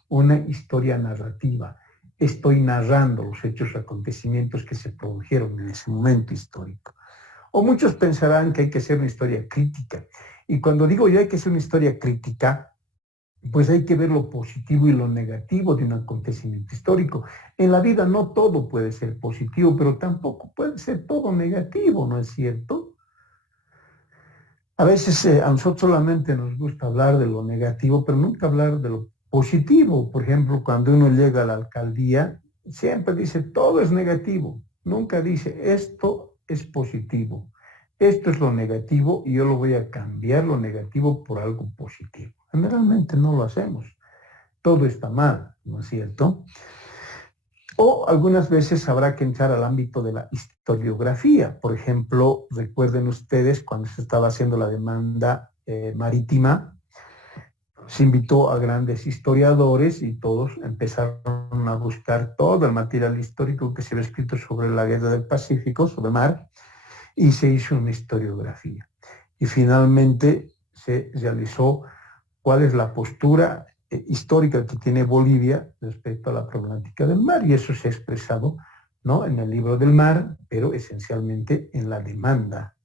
Una historia narrativa. Estoy narrando los hechos, acontecimientos que se produjeron en ese momento histórico. O muchos pensarán que hay que hacer una historia crítica. Y cuando digo yo hay que hacer una historia crítica, pues hay que ver lo positivo y lo negativo de un acontecimiento histórico. En la vida no todo puede ser positivo, pero tampoco puede ser todo negativo, ¿no es cierto? A veces a nosotros solamente nos gusta hablar de lo negativo, pero nunca hablar de lo positivo. Por ejemplo, cuando uno llega a la alcaldía, siempre dice todo es negativo. Nunca dice esto es positivo. Esto es lo negativo y yo lo voy a cambiar lo negativo por algo positivo. Generalmente no lo hacemos. Todo está mal, ¿no es cierto? O algunas veces habrá que entrar al ámbito de la historiografía. Por ejemplo, recuerden ustedes cuando se estaba haciendo la demanda marítima, se invitó a grandes historiadores y todos empezaron a buscar todo el material histórico que se había escrito sobre la guerra del Pacífico, sobre el mar, y se hizo una historiografía. Y finalmente se realizó cuál es la postura histórica que tiene Bolivia respecto a la problemática del mar, y eso se ha expresado, ¿no?, en el libro del mar, pero esencialmente en la demanda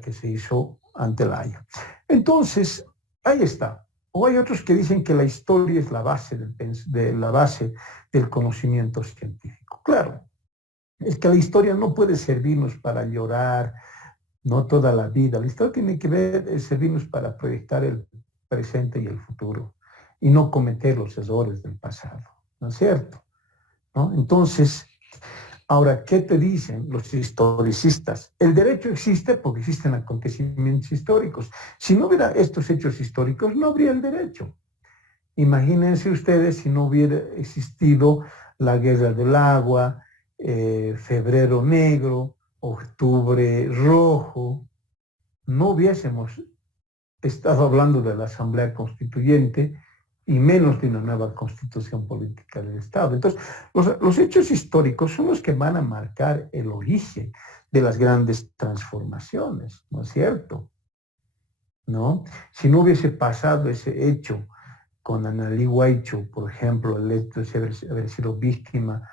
que se hizo ante la Haya. Entonces, Ahí está. O hay otros que dicen que la historia es la base del conocimiento científico. Claro, es que la historia no puede servirnos para llorar, no toda la vida. La historia tiene que servirnos para proyectar el presente y el futuro y no cometer los errores del pasado, ¿no es cierto? ¿No? Entonces, ahora, ¿qué te dicen los historicistas? El derecho existe porque existen acontecimientos históricos. Si no hubiera estos hechos históricos, no habría el derecho. Imagínense ustedes si no hubiera existido la Guerra del Agua, Febrero Negro, Octubre Rojo, no hubiésemos estado hablando de la Asamblea Constituyente y menos de una nueva constitución política del Estado. Entonces, los hechos históricos son los que van a marcar el origen de las grandes transformaciones, ¿no es cierto? ¿No? Si no hubiese pasado ese hecho con Analí Huaycho, por ejemplo, el hecho de haber sido víctima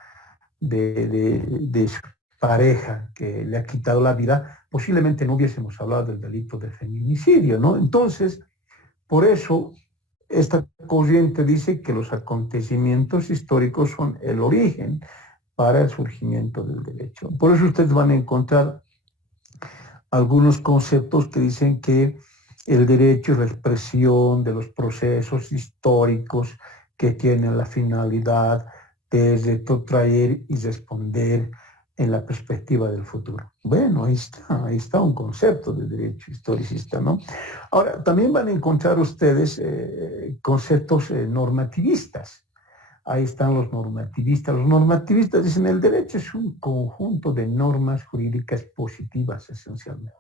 de su pareja que le ha quitado la vida, posiblemente no hubiésemos hablado del delito de feminicidio, ¿no? Entonces, por eso, esta corriente dice que los acontecimientos históricos son el origen para el surgimiento del derecho. Por eso ustedes van a encontrar algunos conceptos que dicen que el derecho es la expresión de los procesos históricos que tienen la finalidad de retrotraer y responder en la perspectiva del futuro. Bueno, ahí está un concepto de derecho historicista, ¿no? Ahora, también van a encontrar ustedes conceptos normativistas. Ahí están los normativistas. Los normativistas dicen el derecho es un conjunto de normas jurídicas positivas, esencialmente.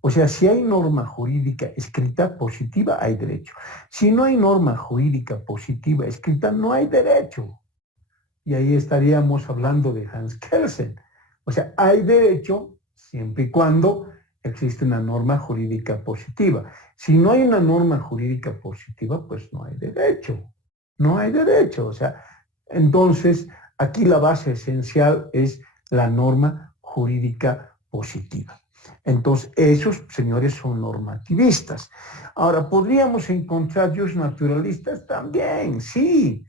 O sea, si hay norma jurídica escrita positiva, hay derecho. Si no hay norma jurídica positiva escrita, no hay derecho. Y ahí estaríamos hablando de Hans Kelsen. O sea, hay derecho siempre y cuando existe una norma jurídica positiva. Si no hay una norma jurídica positiva, pues no hay derecho. No hay derecho. O sea, entonces, aquí la base esencial es la norma jurídica positiva. Entonces, esos señores son normativistas. Ahora, ¿podríamos encontrar jus naturalistas? También, sí.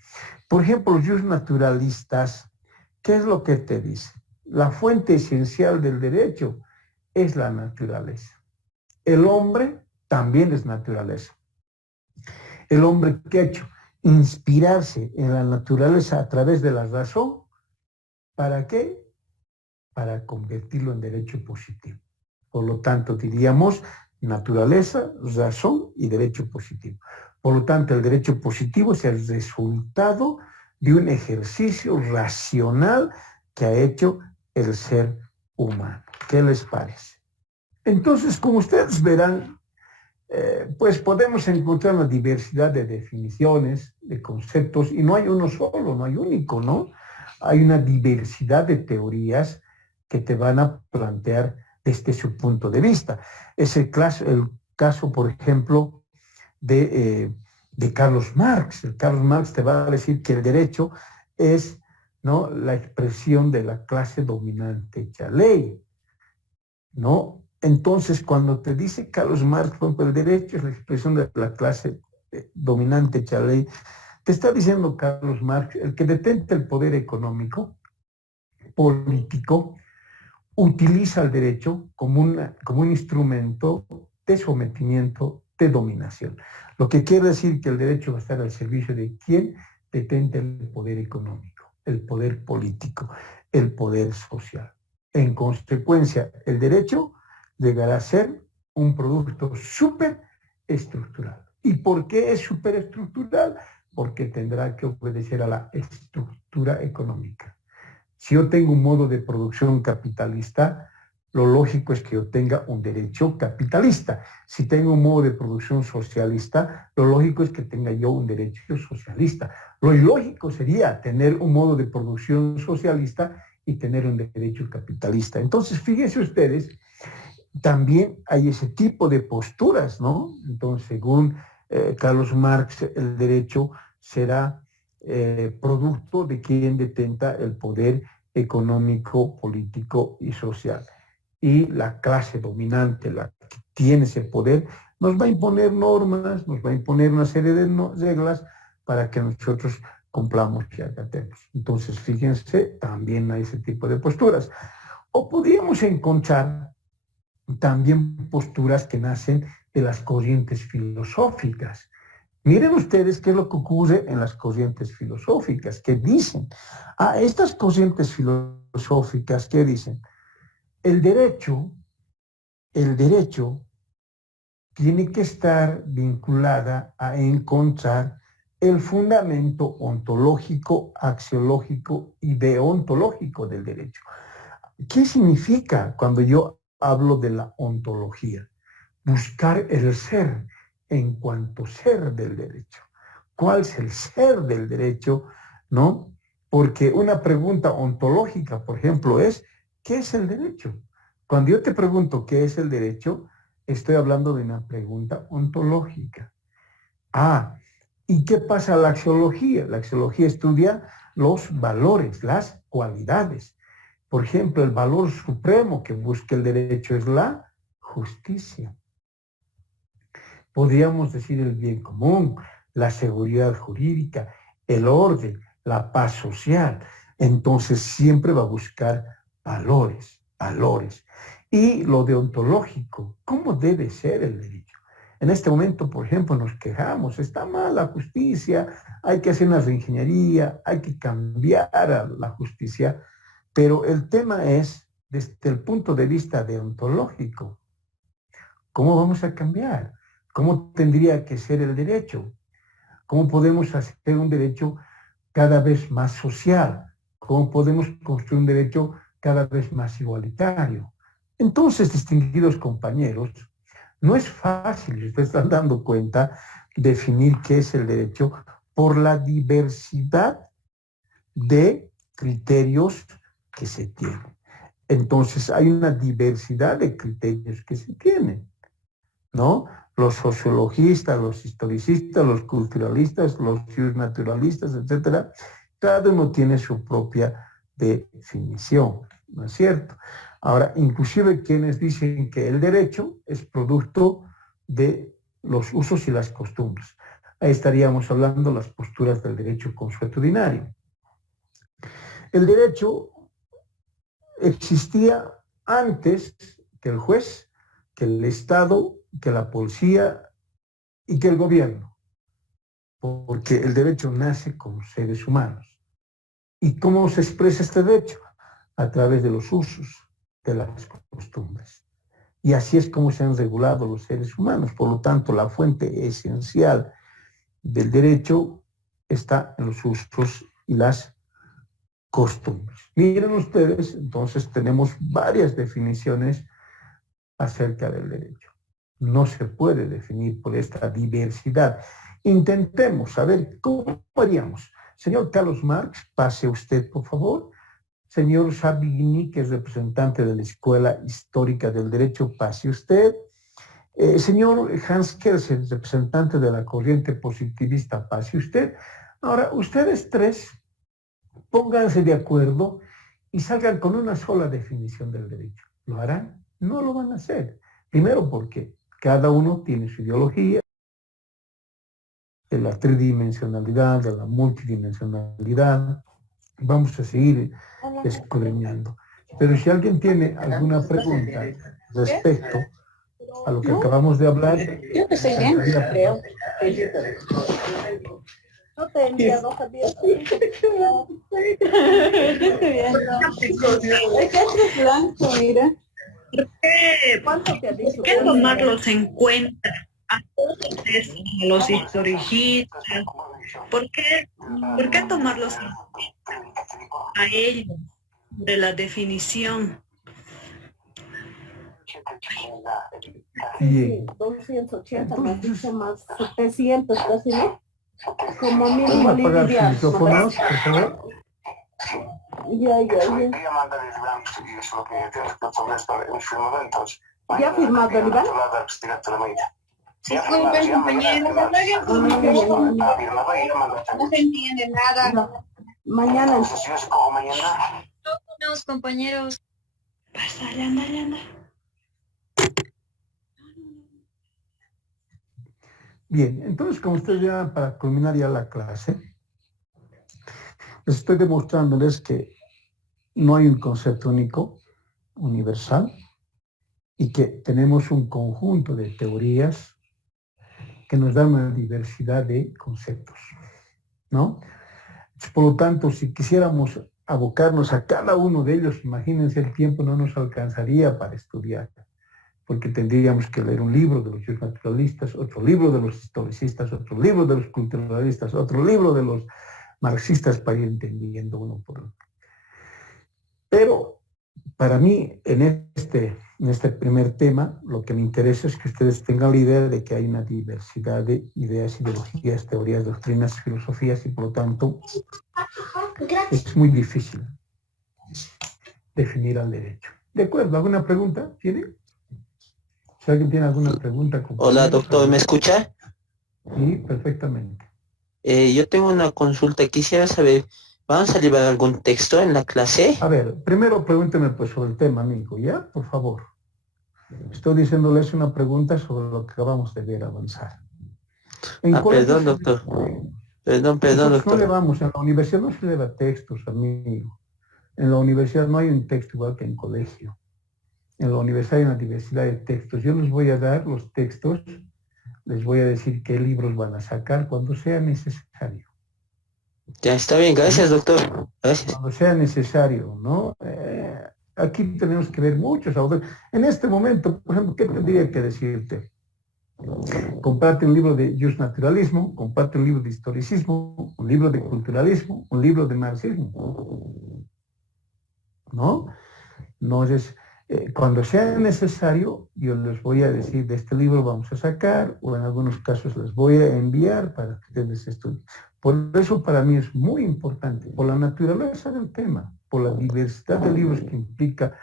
Por ejemplo, los jus naturalistas, ¿qué es lo que te dicen? La fuente esencial del derecho es la naturaleza. El hombre también es naturaleza. El hombre, ¿qué ha hecho? Inspirarse en la naturaleza a través de la razón. ¿Para qué? Para convertirlo en derecho positivo. Por lo tanto, diríamos naturaleza, razón y derecho positivo. Por lo tanto, el derecho positivo es el resultado de un ejercicio racional que ha hecho el ser humano. ¿Qué les parece? Entonces, como ustedes verán, pues podemos encontrar una diversidad de definiciones, de conceptos, y no hay uno solo, no hay único, ¿no? Hay una diversidad de teorías que te van a plantear desde su punto de vista. Es el caso, por ejemplo, de Carlos Marx. Carlos Marx te va a decir que el derecho es, ¿no?, la expresión de la clase dominante hecha ley, ¿no? Entonces, cuando te dice Carlos Marx, por ejemplo, el derecho es la expresión de la clase dominante hecha ley, te está diciendo Carlos Marx, el que detenta el poder económico, político, utiliza el derecho como un instrumento de sometimiento, de dominación. Lo que quiere decir que el derecho va a estar al servicio de quien detenta el poder económico, el poder político, el poder social. En consecuencia, el derecho llegará a ser un producto superestructural. ¿Y por qué es superestructural? Porque tendrá que obedecer a la estructura económica. Si yo tengo un modo de producción capitalista, lo lógico es que yo tenga un derecho capitalista. Si tengo un modo de producción socialista, lo lógico es que tenga yo un derecho socialista. Lo ilógico sería tener un modo de producción socialista y tener un derecho capitalista. Entonces, fíjense ustedes, también hay ese tipo de posturas, ¿no? Entonces, según Carlos Marx, el derecho será producto de quien detenta el poder económico, político y social. y la clase dominante, la que tiene ese poder, nos va a imponer normas, nos va a imponer una serie de reglas para que nosotros cumplamos y acatemos. Entonces, fíjense, también hay ese tipo de posturas. O podríamos encontrar también posturas que nacen de las corrientes filosóficas. Miren ustedes qué es lo que ocurre en las corrientes filosóficas, que dicen, estas corrientes filosóficas, ¿qué dicen? El derecho tiene que estar vinculada a encontrar el fundamento ontológico, axiológico y deontológico del derecho. ¿Qué significa cuando yo hablo de la ontología? Buscar el ser en cuanto ser del derecho. ¿Cuál es el ser del derecho? ¿No? Porque una pregunta ontológica, por ejemplo, es ¿qué es el derecho? Cuando yo te pregunto qué es el derecho, estoy hablando de una pregunta ontológica. ¿Y qué pasa a la axiología? La axiología estudia los valores, las cualidades. Por ejemplo, el valor supremo que busca el derecho es la justicia. Podríamos decir el bien común, la seguridad jurídica, el orden, la paz social. Entonces siempre va a buscar valores. Y lo deontológico, ¿cómo debe ser el derecho? En este momento, por ejemplo, nos quejamos, está mal la justicia, hay que hacer una reingeniería, hay que cambiar a la justicia, pero el tema es, desde el punto de vista deontológico, ¿cómo vamos a cambiar? ¿Cómo tendría que ser el derecho? ¿Cómo podemos hacer un derecho cada vez más social? ¿Cómo podemos construir un derecho cada vez más igualitario? Entonces, distinguidos compañeros, no es fácil, ustedes están dando cuenta, definir qué es el derecho por la diversidad de criterios que se tienen. Entonces, hay una diversidad de criterios que se tienen, ¿no? Los sociologistas, los historicistas, los culturalistas, los naturalistas, etcétera, cada uno tiene su propia definición, ¿no es cierto? Ahora, inclusive quienes dicen que el derecho es producto de los usos y las costumbres. Ahí estaríamos hablando de las posturas del derecho consuetudinario. El derecho existía antes que el juez, que el Estado, que la policía y que el gobierno, porque el derecho nace con seres humanos. ¿Y cómo se expresa este derecho? A través de los usos, de las costumbres. Y así es como se han regulado los seres humanos. Por lo tanto, la fuente esencial del derecho está en los usos y las costumbres. Miren ustedes, entonces tenemos varias definiciones acerca del derecho. No se puede definir por esta diversidad. Intentemos saber cómo haríamos. Señor Carlos Marx, pase usted, por favor. Señor Savigny, que es representante de la Escuela Histórica del Derecho, pase usted. Señor Hans Kelsen, representante de la corriente positivista, pase usted. Ahora, ustedes tres, pónganse de acuerdo y salgan con una sola definición del derecho. ¿Lo harán? No lo van a hacer. Primero porque cada uno tiene su ideología, de la tridimensionalidad, de la multidimensionalidad. Vamos a seguir escudriñando. Pero si alguien tiene alguna pregunta respecto a lo que acabamos de hablar, yo que estoy bien, creo. No te he enviado, Javier. Yo estoy bien. Es que es blanco, mira. ¿Cuánto te ha dicho? ¿Por qué tomarlos en cuenta a los historicistas? ¿Por qué tomarlos en cuenta a ellos de la definición? Sí, 280 más dicho más 700 casi, ¿no? Como 1000 bolivianos. Micrófonos, por favor. Ya. ¿Ya ha firmado el Iván? Disculpen, compañeros, no se entiende nada. Mañana. Los compañeros. Pásale, ándale, anda. Bien, entonces como ustedes ya, para culminar ya la clase, les estoy demostrándoles que no hay un concepto único, universal, y que tenemos un conjunto de teorías que nos dan una diversidad de conceptos, ¿no? Por lo tanto, si quisiéramos abocarnos a cada uno de ellos, imagínense, el tiempo no nos alcanzaría para estudiar, porque tendríamos que leer un libro de los naturalistas, otro libro de los historicistas, otro libro de los culturalistas, otro libro de los marxistas para ir entendiendo uno por uno. Pero para mí, en este primer tema, lo que me interesa es que ustedes tengan la idea de que hay una diversidad de ideas, ideologías, teorías, doctrinas, filosofías, y por lo tanto es muy difícil definir al derecho. ¿De acuerdo? ¿Alguna pregunta tiene? Si alguien tiene alguna pregunta. Hola, doctor, ¿me escucha? Sí, perfectamente. Yo tengo una consulta. Quisiera saber, ¿vamos a llevar algún texto en la clase? A ver, primero pregúnteme pues sobre el tema, amigo, ¿ya? Por favor. Estoy diciéndoles una pregunta sobre lo que acabamos de ver avanzar. Perdón, doctor. Perdón, doctor. No llevamos, en la universidad no se lleva textos, amigo. En la universidad no hay un texto igual que en colegio. En la universidad hay una diversidad de textos. Yo les voy a dar los textos, les voy a decir qué libros van a sacar cuando sea necesario. Ya está bien, gracias, doctor. Gracias. Cuando sea necesario, ¿no? Aquí tenemos que ver muchos autores. En este momento, por ejemplo, ¿qué tendría que decirte? Comparte un libro de justnaturalismo, comparte un libro de historicismo, un libro de culturalismo, un libro de marxismo. ¿No? Entonces, cuando sea necesario, yo les voy a decir, de este libro vamos a sacar, o en algunos casos les voy a enviar para que ustedes estudien. Por eso para mí es muy importante, por la naturaleza del tema, por la diversidad de libros que implica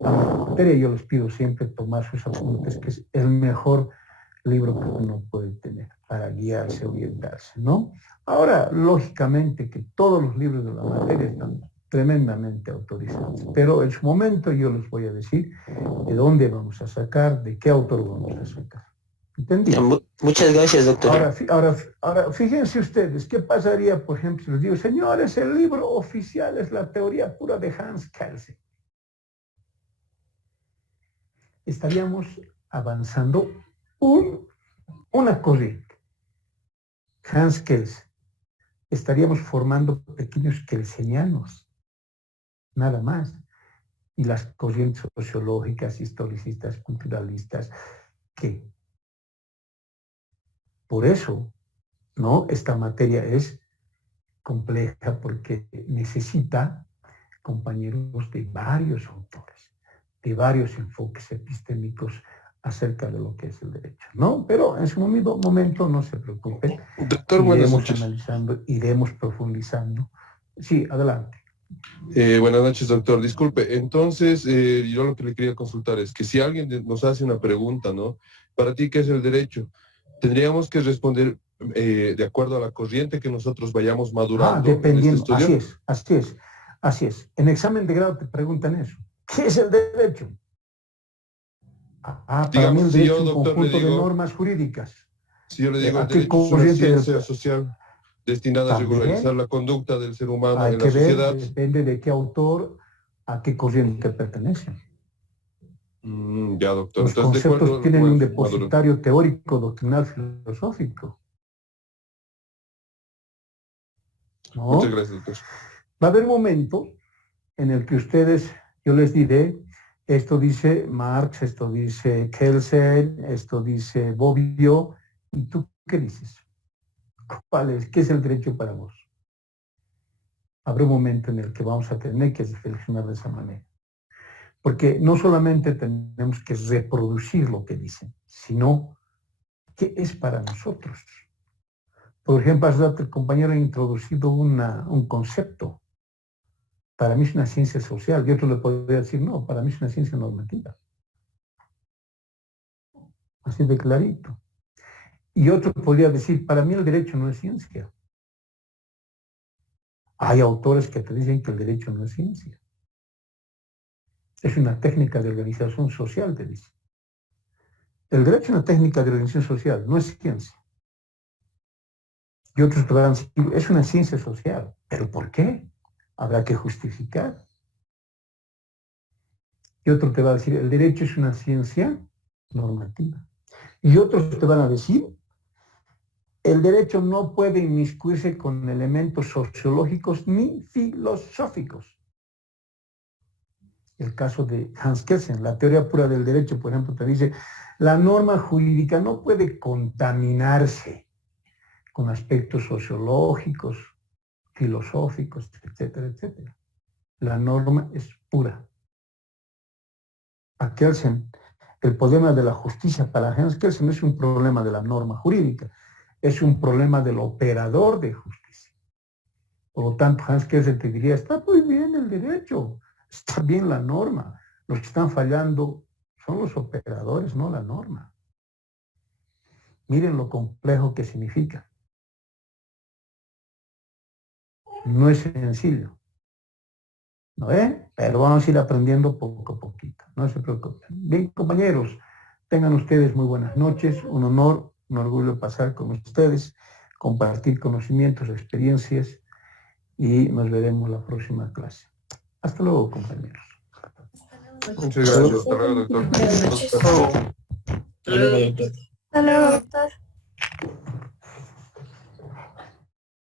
la materia, yo les pido siempre tomar sus apuntes, que es el mejor libro que uno puede tener para guiarse, orientarse, ¿no? Ahora, lógicamente que todos los libros de la materia están tremendamente autorizados, pero en su momento yo les voy a decir de dónde vamos a sacar, de qué autor vamos a sacar. ¿Entendido? Muchas gracias, doctor. Ahora, fíjense ustedes, ¿qué pasaría, por ejemplo, si les digo, señores, el libro oficial es la teoría pura de Hans Kelsen? Estaríamos avanzando una corriente. Hans Kelsen. Estaríamos formando pequeños kelsenianos, nada más. Y las corrientes sociológicas, historicistas, culturalistas, que por eso, ¿no? Esta materia es compleja porque necesita compañeros de varios autores, de varios enfoques epistémicos acerca de lo que es el derecho, ¿no? Pero en su momento no se preocupen. Doctor, buenas iremos noches. Analizando, iremos profundizando. Sí, adelante. Buenas noches, doctor. Disculpe, entonces yo lo que le quería consultar es que si alguien nos hace una pregunta, ¿no? Para ti, ¿qué es el derecho? Tendríamos que responder de acuerdo a la corriente que nosotros vayamos madurando. Dependiendo, en este así es. En examen de grado te preguntan eso. ¿Qué es el derecho? Para mí el derecho es un conjunto de normas jurídicas. Si yo le digo, el derecho es una ciencia social destinada a regularizar la conducta del ser humano en la sociedad. Depende de qué autor, a qué corriente pertenece. Ya, doctor. Los conceptos tienen un depositario teórico, doctrinal, filosófico. ¿No? Muchas gracias, doctor. Va a haber un momento en el que ustedes, yo les diré, esto dice Marx, esto dice Kelsen, esto dice Bobbio, ¿y tú qué dices? ¿Cuál es? ¿Qué es el derecho para vos? Habrá un momento en el que vamos a tener que reflexionar de esa manera. Porque no solamente tenemos que reproducir lo que dicen, sino qué es para nosotros. Por ejemplo, hace rato el compañero ha introducido un concepto. Para mí es una ciencia social. Y otro le podría decir, no, para mí es una ciencia normativa. Así de clarito. Y otro podría decir, para mí el derecho no es ciencia. Hay autores que te dicen que el derecho no es ciencia. Es una técnica de organización social, te dice. El derecho es una técnica de organización social, no es ciencia. Y otros te van a decir, es una ciencia social. ¿Pero por qué? Habrá que justificar. Y otro te va a decir, el derecho es una ciencia normativa. Y otros te van a decir, el derecho no puede inmiscuirse con elementos sociológicos ni filosóficos. El caso de Hans Kelsen, la teoría pura del derecho, por ejemplo, te dice, la norma jurídica no puede contaminarse con aspectos sociológicos, filosóficos, etcétera, etcétera. La norma es pura. A Kelsen, el problema de la justicia para Hans Kelsen no es un problema de la norma jurídica, es un problema del operador de justicia. Por lo tanto, Hans Kelsen te diría, está muy bien el derecho, está bien la norma. Los que están fallando son los operadores, no la norma. Miren lo complejo que significa. No es sencillo. ¿No ve? Pero vamos a ir aprendiendo poco a poquito. No se preocupen. Bien, compañeros, tengan ustedes muy buenas noches. Un honor, un orgullo pasar con ustedes, compartir conocimientos, experiencias y nos veremos la próxima clase. Hasta luego, compañeros. Muchas gracias. Hasta luego, doctor. Hasta luego, doctor.